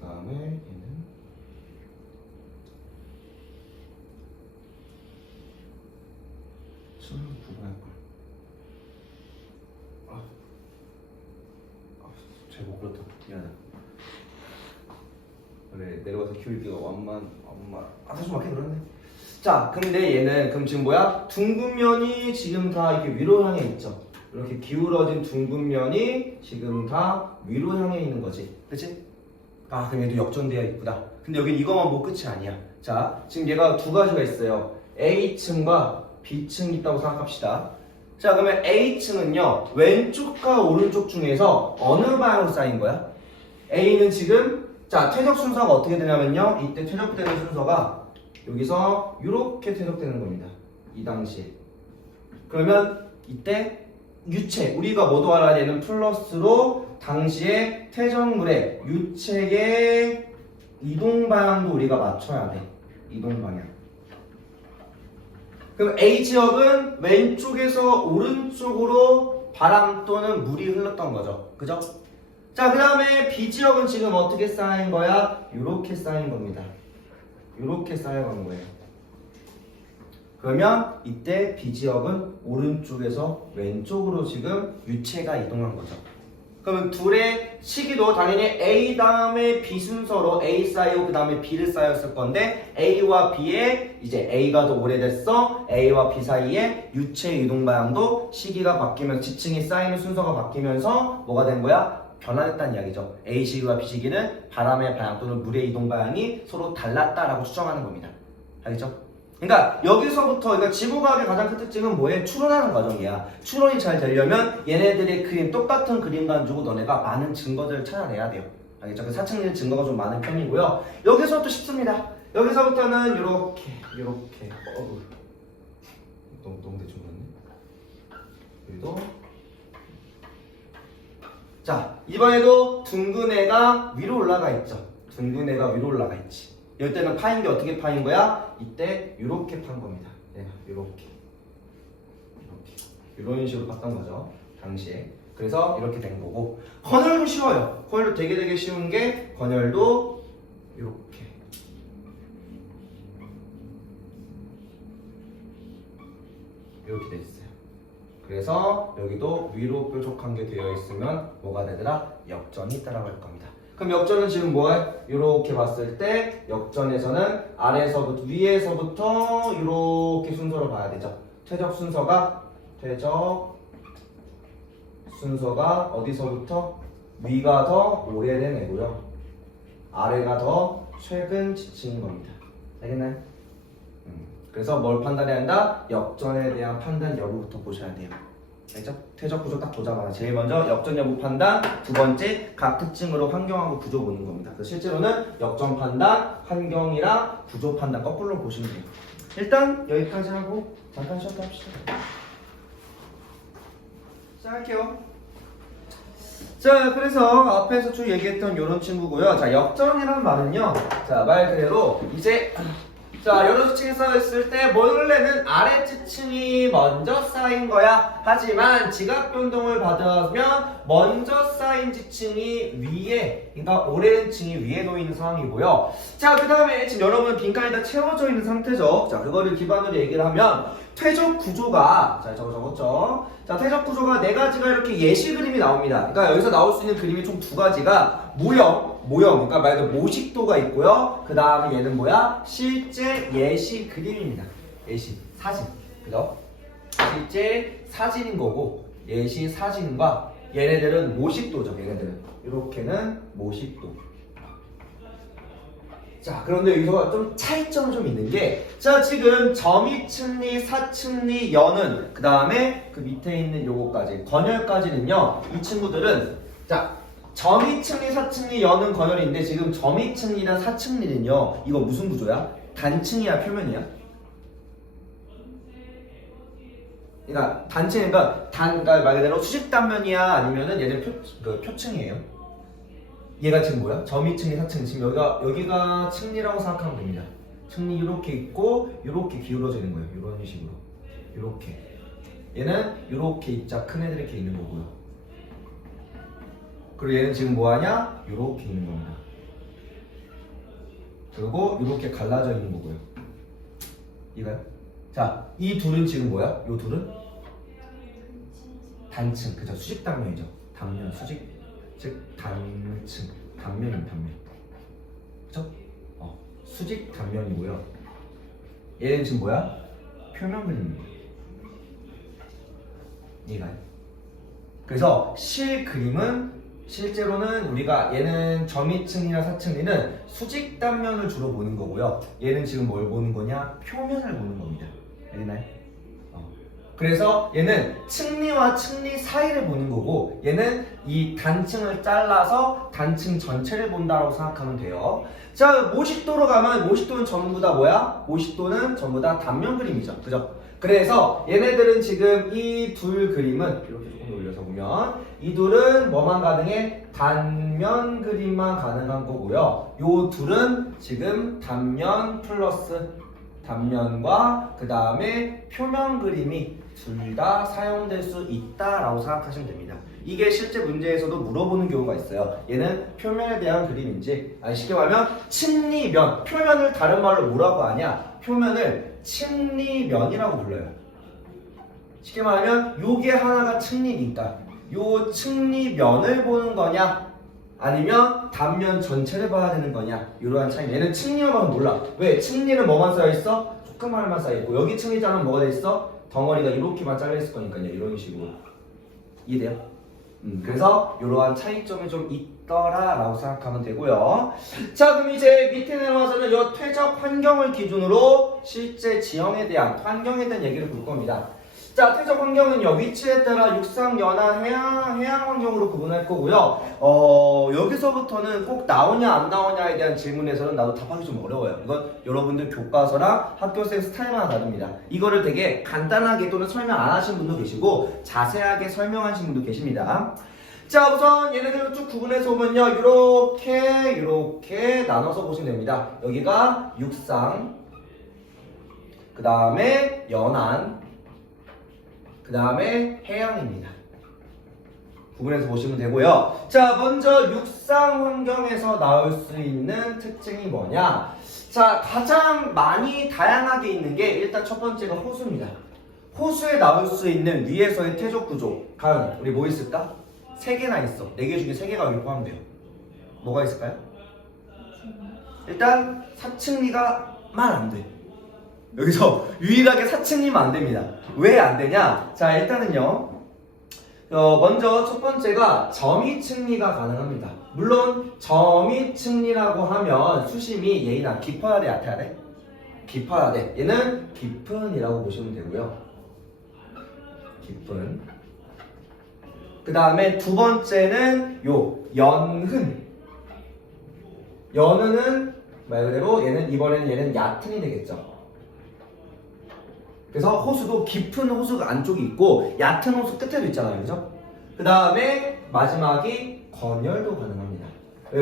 그 다음에 얘는 구분할 걸. 제목 그렇다. 미안해. 그래, 내려가서 기울기가 사실 막히 그렇네. 자, 근데 얘는 그럼 지금 뭐야? 둥근 면이 지금 다 이렇게 위로 향해 있죠. 이렇게 기울어진 둥근 면이 지금 다 위로 향해 있는 거지. 그치? 그럼 얘도 역전되어 있구나. 근데 여기 이거만 뭐 끝이 아니야. 자, 지금 얘가 두 가지가 있어요. A층과 B층이 있다고 생각합시다. 자, 그러면 A층은요, 왼쪽과 오른쪽 중에서 어느 방향으로 쌓인 거야? A는 지금, 자, 퇴적 순서가 어떻게 되냐면요, 이때 퇴적되는 순서가 여기서 이렇게 퇴적되는 겁니다. 이 당시에. 그러면 이때 유체, 우리가 뭐도 알아야 되는 플러스로 당시에 퇴적물의 유체의 이동 방향도 우리가 맞춰야 돼. 이동 방향. 그럼 A 지역은 왼쪽에서 오른쪽으로 바람 또는 물이 흘렀던 거죠. 그죠? 자, 그 다음에 B지역은 지금 어떻게 쌓인 거야? 이렇게 쌓인 겁니다. 이렇게 쌓여간 거예요. 그러면 이때 B지역은 오른쪽에서 왼쪽으로 지금 유체가 이동한 거죠. 그러면 둘의 시기도 당연히 A 다음에 B 순서로 A 쌓이고 그 다음에 B를 쌓였을 건데 A와 B의 이제 A가 더 오래됐어. A와 B 사이에 유체 이동 방향도 시기가 바뀌면서 지층이 쌓이는 순서가 바뀌면서 뭐가 된 거야? 변화했다는 이야기죠. A 시기와 B 시기는 바람의 방향 또는 물의 이동 방향이 서로 달랐다라고 추정하는 겁니다. 알겠죠? 그러니까 여기서부터 그러니까 지구과학의 가장 큰 특징은 뭐에? 추론하는 과정이야. 추론이 잘 되려면 얘네들의 그림 똑같은 그림만 주고 너네가 많은 증거들을 찾아내야 돼요. 알겠죠? 그 사측리는 증거가 좀 많은 편이고요. 여기서부터 쉽습니다. 여기서부터는 이렇게 너무 대충 봤네. 그리고 자, 이번에도 둥근 애가 위로 올라가 있죠. 둥근 애가 위로 올라가 있지. 이럴 때는 파인 게 어떻게 파인 거야? 이때 이렇게 판 겁니다. 얘가 이렇게 이런 식으로 팠던 거죠. 당시에. 그래서 이렇게 된 거고 건열도 쉬워요. 건열도 되게 쉬운 게 건열도 이렇게 돼 있어요. 그래서 여기도 위로 뾰족한 게 되어 있으면 뭐가 되더라? 역전이 있다라고 할 겁니다. 그럼 역전은 지금 뭐야? 이렇게 봤을 때 역전에서는 아래서부터 위에서부터 이렇게 순서로 봐야 되죠. 퇴적 순서가 어디서부터? 위가 더 오래된 애고요. 아래가 더 최근 지층인 겁니다. 알겠나요? 그래서 뭘 판단해야 한다? 역전에 대한 판단 여부부터 보셔야 돼요. 알겠죠? 퇴적 구조 딱 보자마자 제일 먼저 역전 여부 판단, 두 번째 각 특징으로 환경하고 구조 보는 겁니다. 그래서 실제로는 역전 판단, 환경이랑 구조 판단 거꾸로 보시면 돼요. 일단 여기까지 하고 잠깐 쉬었다 합시다. 시작할게요. 자, 그래서 앞에서 쭉 얘기했던 이런 친구고요. 자, 역전이라는 말은요. 자, 말 그대로 이제 자, 여러 지층이 쌓였을 때 원래는 아래 지층이 먼저 쌓인 거야. 하지만 지각 변동을 받으면 먼저 쌓인 지층이 위에, 그러니까 오래된 층이 위에 놓이는 상황이고요. 자, 그 다음에 지금 여러분 빈칸이 다 채워져 있는 상태죠. 자, 그거를 기반으로 얘기를 하면 퇴적 구조가, 자, 저거 적었죠. 자, 퇴적 구조가 네 가지가 이렇게 예시 그림이 나옵니다. 그러니까 여기서 나올 수 있는 그림이 총 두 가지가 모형, 그러니까 말 그대로 모식도가 있고요. 그 다음에 얘는 뭐야? 실제 예시 그림입니다. 예시, 사진. 그죠? 실제 사진인 거고, 예시 사진과 얘네들은 모식도죠. 얘네들은. 이렇게는 모식도. 자, 그런데 여기서 좀 차이점이 좀 있는 게, 자, 지금 점이층리, 사층리, 연은, 그 다음에 그 밑에 있는 요거까지, 건열까지는요, 이 친구들은, 자, 점이층리, 사층리, 연은 건열인데, 지금 점이층리랑 사층리는요, 이거 무슨 구조야? 단층이야, 표면이야? 그러니까, 그러니까 말 그대로 수직 단면이야? 아니면은 얘는 표층이에요? 얘가 지금 뭐야? 점이층리, 사층리. 지금 여기가 층리라고 생각하면 됩니다. 층리 이렇게 있고 이렇게 기울어져 있는 거예요. 이런 식으로. 이렇게. 얘는 이렇게 입자 큰 애들이 이렇게 있는 거고요. 그리고 얘는 지금 뭐하냐? 이렇게 있는 겁니다. 그리고 이렇게 갈라져 있는 거고요. 이거요? 자, 이 둘은 지금 뭐야? 이 둘은 단층. 그죠? 수직 단면이죠. 단면, 수직. 즉 단층, 단면입니다. 단면. 그쵸? 수직 단면이고요. 얘는 지금 뭐야? 표면 그림입니다. 이해가요? 그래서 실그림은 실제로는 우리가 얘는 점이층이나 사층리는 수직 단면을 주로 보는 거고요. 얘는 지금 뭘 보는 거냐? 표면을 보는 겁니다. 알겠나요? 그래서 얘는 층리와 층리 사이를 보는 거고 얘는 이 단층을 잘라서 단층 전체를 본다고 생각하면 돼요. 자, 모식도로 가면 모식도는 전부 다 뭐야? 모식도는 전부 다 단면 그림이죠. 그죠? 그래서 얘네들은 지금 이 둘 그림은 이렇게 조금 올려서 보면 이 둘은 뭐만 가능해? 단면 그림만 가능한 거고요. 요 둘은 지금 단면 플러스 단면과 그 다음에 표면 그림이 둘 다 사용될 수 있다라고 생각하시면 됩니다. 이게 실제 문제에서도 물어보는 경우가 있어요. 얘는 표면에 대한 그림인지, 아니 쉽게 말하면 침리면, 표면을 다른 말로 뭐라고 하냐? 표면을 침리면이라고 불러요. 쉽게 말하면 요게 하나가 층리니까 요 층리면을 보는 거냐 아니면 단면 전체를 봐야 되는 거냐, 이러한 차이. 얘는 층리만 봐서 몰라. 왜? 층리는 뭐만 쌓여있어? 조그만만 쌓여있고, 여기 층리자는 뭐가 돼있어? 덩어리가 이렇게만 잘려있을 거니까요. 이런 식으로. 이해돼요? 그래서 이러한 차이점이 좀 있더라 라고 생각하면 되고요. 자, 그럼 이제 밑에 내려와서는 이 퇴적 환경을 기준으로 실제 지형에 대한, 환경에 대한 얘기를 볼 겁니다. 자, 퇴적 환경은요, 위치에 따라 육상, 연안, 해양 환경으로 구분할 거고요. 여기서부터는 꼭 나오냐 안 나오냐에 대한 질문에서는 나도 답하기 좀 어려워요. 이건 여러분들 교과서랑 학교생 스타일마다 다릅니다. 이거를 되게 간단하게 또는 설명 안 하신 분도 계시고 자세하게 설명하신 분도 계십니다. 자, 우선 얘네들을 쭉 구분해서 보면요, 이렇게 나눠서 보시면 됩니다. 여기가 육상, 그 다음에 연안, 그 다음에 해양입니다. 구분해서 보시면 되고요. 자, 먼저 육상 환경에서 나올 수 있는 특징이 뭐냐? 자, 가장 많이 다양하게 있는 게 일단 첫 번째가 호수입니다. 호수에 나올 수 있는 위에서의 퇴적 구조. 과연 우리 뭐 있을까? 3개나 있어. 4개 중에 3개가 여기 포함돼요. 뭐가 있을까요? 일단 사층리가 말 안 돼. 여기서 유일하게 사층리면 안 됩니다. 왜 안 되냐? 자, 일단은요, 먼저 첫 번째가 점이층리가 가능합니다. 물론 점이층리라고 하면 수심이 얘나 깊어야 돼, 얕아야 돼? 깊어야 돼. 얘는 깊은이라고 보시면 되고요. 깊은. 그 다음에 두 번째는 요 연흔. 연흔은 말 그대로 이번에는 얘는 얕은이 되겠죠. 그래서 호수도 깊은 호수가 안쪽이 있고 얕은 호수 끝에도 있잖아요, 그죠? 그 다음에 마지막이 건열도 가능합니다.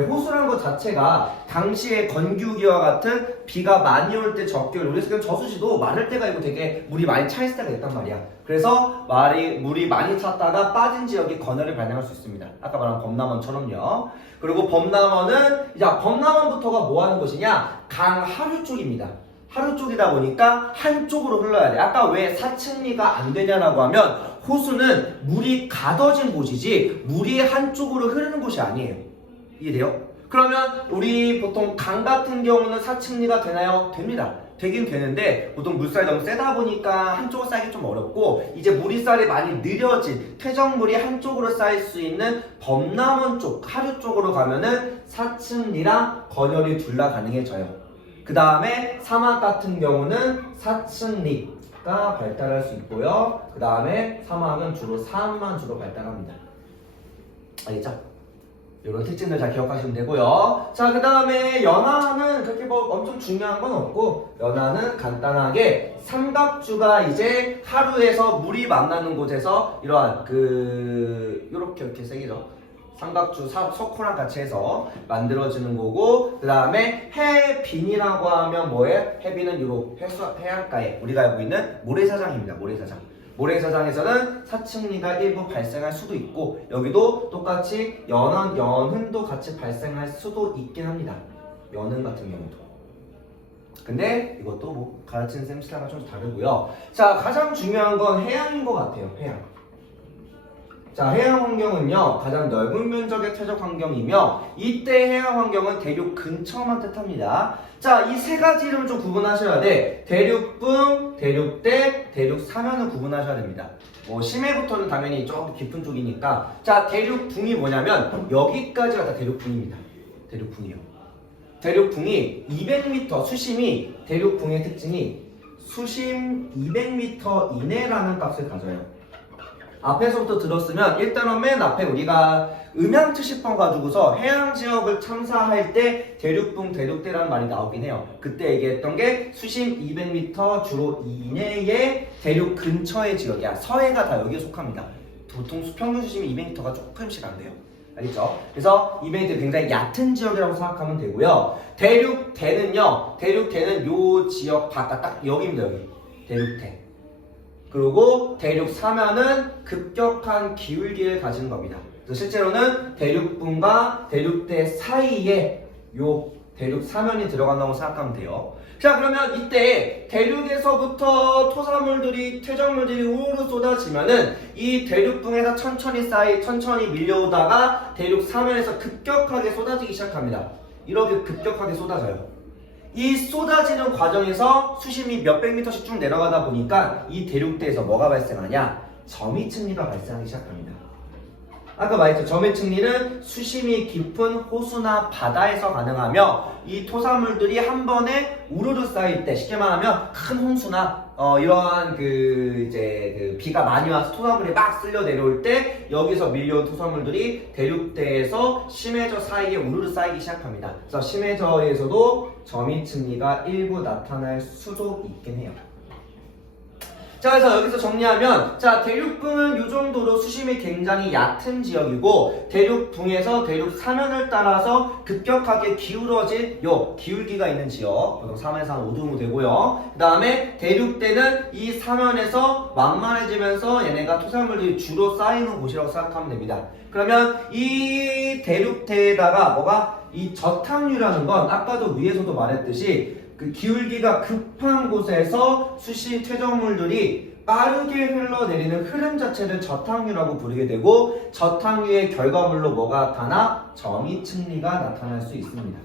호수라는 것 자체가 당시에 건규기와 같은 비가 많이 올 때 적게 올, 우리 지금 저수지도 마를 때가 있고 되게 물이 많이 차 있을 때가 있단 말이야. 그래서 물이 많이 찼다가 빠진 지역이 건열이 발생할 수 있습니다. 아까 말한 범람원처럼요. 그리고 범람원은 이제 범람원부터가 뭐 하는 곳이냐? 강 하류 쪽입니다. 하류 쪽이다 보니까 한쪽으로 흘러야 돼. 아까 왜 사층리가 안 되냐라고 하면 호수는 물이 가둬진 곳이지 물이 한쪽으로 흐르는 곳이 아니에요. 이해돼요? 그러면 우리 보통 강 같은 경우는 사층리가 되나요? 됩니다. 되긴 되는데 보통 물살이 너무 세다 보니까 한쪽으로 쌓이기 좀 어렵고, 이제 물이살이 많이 느려진 퇴적물이 한쪽으로 쌓일 수 있는 범람원 쪽, 하류 쪽으로 가면은 사층리랑 건열이 둘 다 가능해져요. 그 다음에 사막 같은 경우는 사층리가 발달할 수 있고요. 그 다음에 사막은 주로 산만 주로 발달합니다. 알겠죠? 이런 특징들 잘 기억하시면 되고요. 자, 그 다음에 연안은 그렇게 뭐 엄청 중요한 건 없고, 연안은 간단하게 삼각주가 이제 하루에서 물이 만나는 곳에서 이러한 이렇게 생기죠. 삼각주 석호랑 같이 해서 만들어지는 거고, 그 다음에 해빈이라고 하면 뭐예요? 해빈은 해안가에 우리가 알고 있는 모래사장입니다. 모래사장에서는 사층리가 일부 발생할 수도 있고, 여기도 똑같이 연흔도 같이 발생할 수도 있긴 합니다. 연흔 같은 경우도. 근데 이것도 뭐 가르치는 쌤 스타일과 좀 다르고요. 자, 가장 중요한 건 해양인 것 같아요. 해양. 자, 해양 환경은요, 가장 넓은 면적의 퇴적 환경이며, 이때 해양 환경은 대륙 근처만 뜻합니다. 자, 이 세 가지 이름을 좀 구분하셔야 돼. 대륙붕, 대륙대, 대륙사면을 구분하셔야 됩니다. 심해부터는 당연히 조금 깊은 쪽이니까. 자, 대륙붕이 뭐냐면 여기까지가 다 대륙붕입니다. 대륙붕이요. 대륙붕이 200m, 수심이, 대륙붕의 특징이 수심 200m 이내라는 값을 가져요. 앞에서부터 들었으면 일단은 맨 앞에 우리가 음양특시법 가지고서 해양지역을 탐사할 때 대륙붕, 대륙대라는 말이 나오긴 해요. 그때 얘기했던 게 수심 200m 주로 이내의 대륙 근처의 지역이야. 서해가 다 여기에 속합니다. 보통 평균 수심이 200m가 조금씩 안 돼요. 알겠죠? 그래서 이 베네디트 굉장히 얕은 지역이라고 생각하면 되고요. 대륙대는 요 지역 바깥 딱 여기입니다. 여기 대륙대. 그리고 대륙 사면은 급격한 기울기를 가지는 겁니다. 그래서 실제로는 대륙분과 대륙대 사이에 요 대륙 사면이 들어간다고 생각하면 돼요. 자, 그러면 이때 대륙에서부터 토사물들이, 퇴적물들이 우르르 쏟아지면은 이 대륙붕에서 천천히 밀려오다가 대륙 사면에서 급격하게 쏟아지기 시작합니다. 이렇게 급격하게 쏟아져요. 이 쏟아지는 과정에서 수심이 몇백 미터씩 쭉 내려가다 보니까 이 대륙대에서 뭐가 발생하냐? 점이층리가 발생하기 시작합니다. 아까 말했죠. 점이층리는 수심이 깊은 호수나 바다에서 가능하며 이 토사물들이 한 번에 우르르 쌓일 때, 쉽게 말하면 큰 홍수나 이러한 비가 많이 와서 토사물이 막 쓸려 내려올 때 여기서 밀려온 토사물들이 대륙대에서 심해저 사이에 우르르 쌓이기 시작합니다. 그래서 심해저에서도 점이층리가 일부 나타날 수도 있긴 해요. 자, 그래서 여기서 정리하면, 자, 대륙붕은 이 정도로 수심이 굉장히 얕은 지역이고, 대륙붕에서 대륙 사면을 따라서 급격하게 기울어진 요 기울기가 있는 지역, 보통 3에서 한 5 정도 되고요. 그 다음에 대륙대는 이 사면에서 완만해지면서 얘네가 토사물들이 주로 쌓이는 곳이라고 생각하면 됩니다. 그러면 이 대륙대에다가 뭐가 이 저탕류라는 건 아까도 위에서도 말했듯이 그 기울기가 급한 곳에서 수시 퇴적물들이 빠르게 흘러내리는 흐름 자체를 저탕류라고 부르게 되고, 저탕류의 결과물로 뭐가 나타나? 점이층리가 나타날 수 있습니다.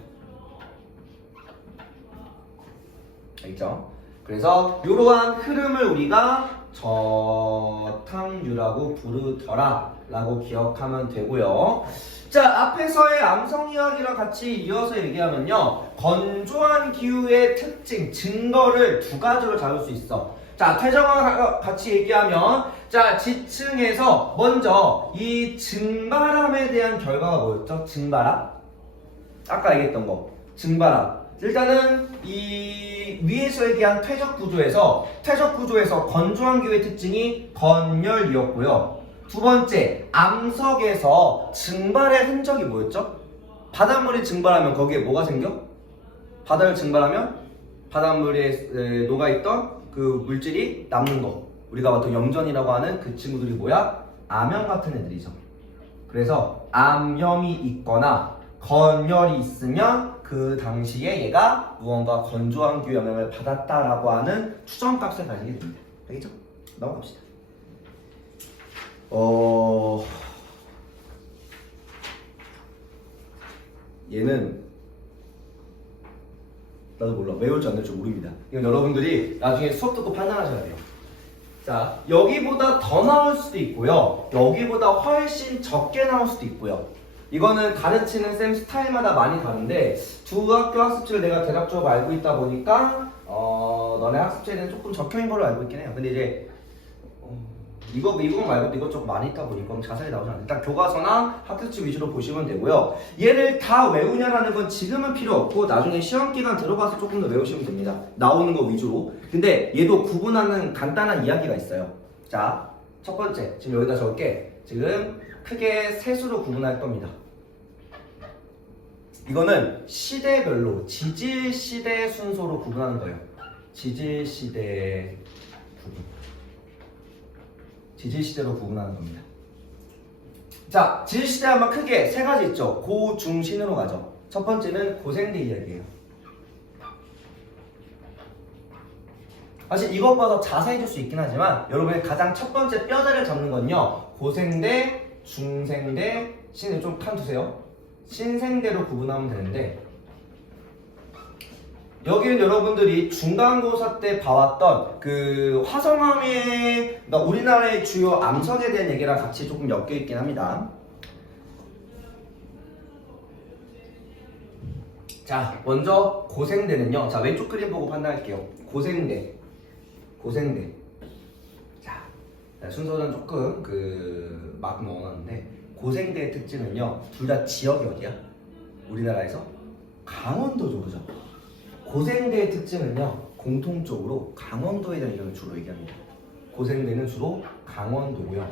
알겠죠? 그래서 이러한 흐름을 우리가 저탕류라고 부르더라 라고 기억하면 되고요. 자, 앞에서의 암성 이야기랑 같이 이어서 얘기하면요, 건조한 기후의 특징, 증거를 두 가지로 잡을 수 있어. 자, 퇴적과 같이 얘기하면, 자, 지층에서 먼저 이 증바람에 대한 결과가 뭐였죠? 증바람? 아까 얘기했던 거, 증바람. 일단은 이 위에서 얘기한 퇴적 구조에서 건조한 기후의 특징이 건열이었고요. 두 번째, 암석에서 증발의 흔적이 뭐였죠? 바닷물이 증발하면 거기에 뭐가 생겨? 바다를 증발하면 바닷물에 녹아있던 그 물질이 남는 거. 우리가 봤던 염전이라고 하는 그 친구들이 뭐야? 암염 같은 애들이죠. 그래서 암염이 있거나 건열이 있으면 그 당시에 얘가 무언가 건조한 기후 영향을 받았다라고 하는 추정값을 가지게 됩니다. 알겠죠? 넘어갑시다. 얘는 나도 몰라. 외울지 안 될지 모릅니다. 이건 여러분들이 나중에 수업 듣고 판단하셔야 돼요. 자, 여기보다 더 나올 수도 있고요. 여기보다 훨씬 적게 나올 수도 있고요. 이거는 가르치는 쌤 스타일마다 많이 다른데, 두 학교 학습지를 내가 대략적으로 알고 있다 보니까 너네 학습지에는 조금 적혀있는 걸로 알고 있긴 해요. 근데 이제 이거 말고도 이것저것 많이 있다 보니까 자세히 나오지 않아요. 일단 교과서나 학습지 위주로 보시면 되고요. 얘를 다 외우냐라는 건 지금은 필요 없고 나중에 시험 기간 들어가서 조금 더 외우시면 됩니다. 나오는 거 위주로. 근데 얘도 구분하는 간단한 이야기가 있어요. 자, 첫 번째, 지금 여기다 적을게. 지금 크게 세 수로 구분할 겁니다. 이거는 시대별로 지질 시대 순서로 구분하는 거예요. 지질 시대 구분. 지질시대로 구분하는 겁니다. 자, 지질시대 하면 크게 세 가지 있죠. 고, 중, 신으로 가죠. 첫 번째는 고생대 이야기예요. 사실 이것보다 더 자세히 줄 수 있긴 하지만 여러분의 가장 첫 번째 뼈대를 잡는 건요, 고생대, 중생대, 신을 좀 칸 두세요. 신생대로 구분하면 되는데, 여기는 여러분들이 중간고사 때 봐왔던 그 화성암의, 그러니까 우리나라의 주요 암석에 대한 얘기랑 같이 조금 엮여 있긴 합니다. 자, 먼저 고생대는요. 자, 왼쪽 그림 보고 판단할게요. 고생대. 자, 순서는 조금 막 넣어놨는데, 고생대의 특징은요, 둘 다 지역이 어디야? 우리나라에서 강원도죠, 그죠? 고생대의 특징은요, 공통적으로 강원도에 대한 이름을 주로 얘기합니다. 고생대는 주로 강원도고요.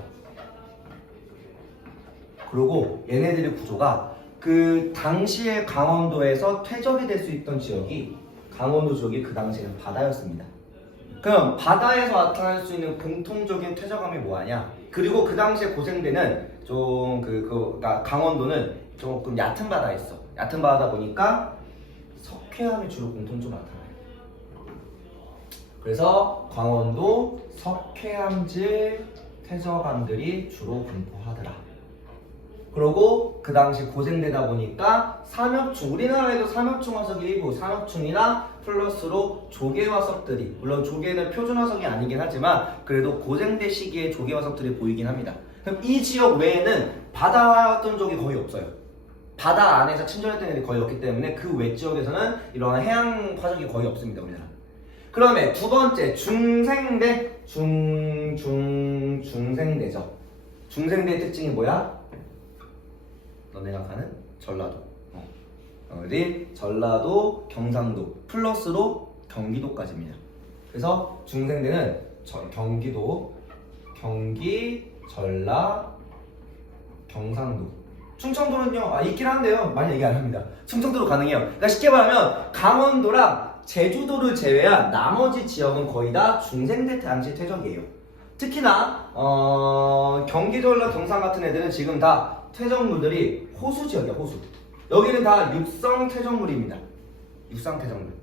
그리고 얘네들의 구조가 그 당시에 강원도에서 퇴적이 될 수 있던 지역이 강원도 지역이 그 당시에는 바다였습니다. 그럼 바다에서 나타날 수 있는 공통적인 퇴적함이 뭐하냐? 그리고 그 당시에 고생대는 좀 그러니까 강원도는 조금 얕은 바다였어. 얕은 바다다 보니까 석회암이 주로 공통적으로 나타나요. 그래서 강원도 석회암질 퇴적암들이 주로 분포하더라. 그리고 그 당시 고생되다 보니까 삼엽충, 우리나라에도 삼엽충 화석이 일부, 삼엽충이나 플러스로 조개 화석들이, 물론 조개는 표준 화석이 아니긴 하지만 그래도 고생대 시기에 조개 화석들이 보이긴 합니다. 그럼 이 지역 외에는 바다 뜬 적이 거의 없어요. 바다 안에서 침전했던 애들이 거의 없기 때문에 그 외 지역에서는 이러한 해양 화석이 거의 없습니다. 우리나라. 그러면 두 번째 중생대, 중생대죠. 중생대의 특징이 뭐야? 너네가 가는 전라도, 어디? 전라도, 경상도 플러스로 경기도까지입니다. 그래서 중생대는 경기도, 경기, 전라, 경상도. 충청도는요, 있긴 한데요, 많이 얘기 안 합니다. 충청도로 가능해요. 그러니까 쉽게 말하면 강원도랑 제주도를 제외한 나머지 지역은 거의 다 중생대 당시 퇴적이에요. 특히나 경기, 전라, 경상 같은 애들은 지금 다 퇴적물들이 호수 지역이야, 호수. 여기는 다 육성 퇴적물입니다. 육상 퇴적물.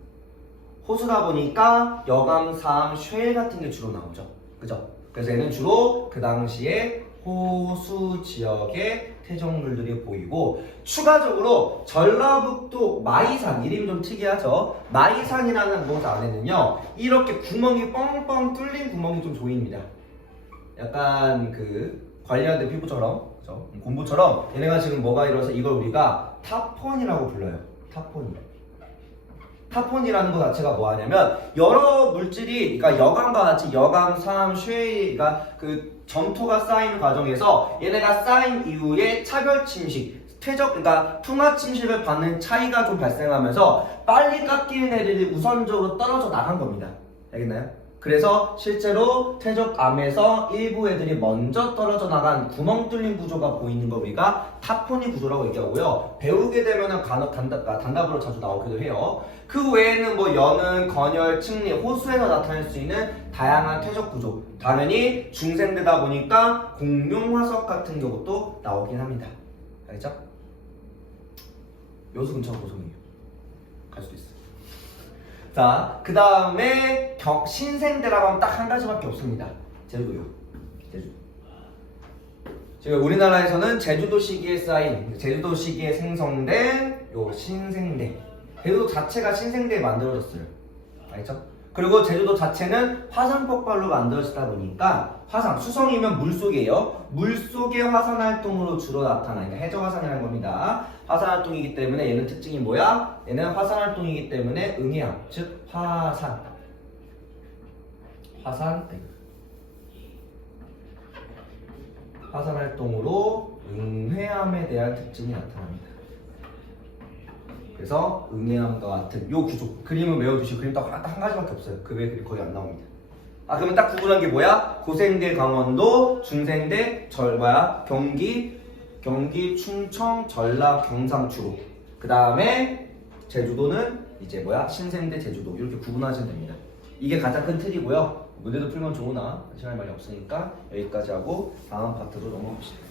호수다 보니까 여감, 삼, 쉐 같은 게 주로 나오죠. 그죠? 그래서 얘는 주로 그 당시에 호수 지역의 퇴적물들이 보이고, 추가적으로 전라북도 마이산, 이름이 좀 특이하죠? 마이산이라는 곳 안에는요, 이렇게 구멍이 뻥뻥 뚫린 구멍이 좀 보입니다. 약간 그 관리하는 피부처럼, 그죠? 곰보처럼 얘네가 지금 뭐가 일어서 이걸 우리가 타폰이라고 불러요. 타폰이. 타폰이라는 것 자체가 뭐 하냐면 여러 물질이, 그러니까 여감과 같이 여감, 삼, 쉐이가 그 점토가 쌓이는 과정에서 얘네가 쌓인 이후에 차별 침식, 퇴적, 그러니까 풍화 침식을 받는 차이가 좀 발생하면서 빨리 깎이는 애들이 우선적으로 떨어져 나간 겁니다. 알겠나요? 그래서 실제로 퇴적암에서 일부 애들이 먼저 떨어져 나간 구멍 뚫린 구조가 보이는 거 우리가 타포니 구조라고 얘기하고요. 배우게 되면 간혹 단답으로 자주 나오기도 해요. 그 외에는 뭐 연은, 건열, 층리, 호수에서 나타날 수 있는 다양한 퇴적 구조. 당연히 중생되다 보니까 공룡화석 같은 경우도 나오긴 합니다. 알겠죠? 여수 근처가 고성이에요. 갈 수도 있어요. 자, 그 다음에 신생대라고 하면 딱 한 가지밖에 없습니다. 제주도요. 제주도. 지금 우리나라에서는 제주도 시기에 쌓인, 제주도 시기에 생성된 요 신생대. 제주도 자체가 신생대에 만들어졌어요. 알겠죠? 그리고 제주도 자체는 화산 폭발로 만들어지다 보니까 화산, 수성이면 물속이에요. 물속의 화산 활동으로 주로 나타나니까 해저 화산이라는 겁니다. 화산 활동이기 때문에 얘는 특징이 뭐야? 얘는 화산 활동이기 때문에 응해암, 즉 화산 활동으로 응해암에 대한 특징이 나타납니다. 그래서 응해암과 같은 요 구조, 그림을 외워주시고, 그림 딱 한 가지밖에 없어요. 그 외에 그림 거의 안 나옵니다. 그러면 딱 구분한 게 뭐야? 고생대 강원도, 중생대 경기, 충청, 전라, 경상 주로. 그 다음에 제주도는 이제 신생대 제주도, 이렇게 구분하시면 됩니다. 이게 가장 큰 틀이고요. 문제도 풀면 좋으나 시간이 많이 없으니까 여기까지 하고 다음 파트로 넘어갑시다.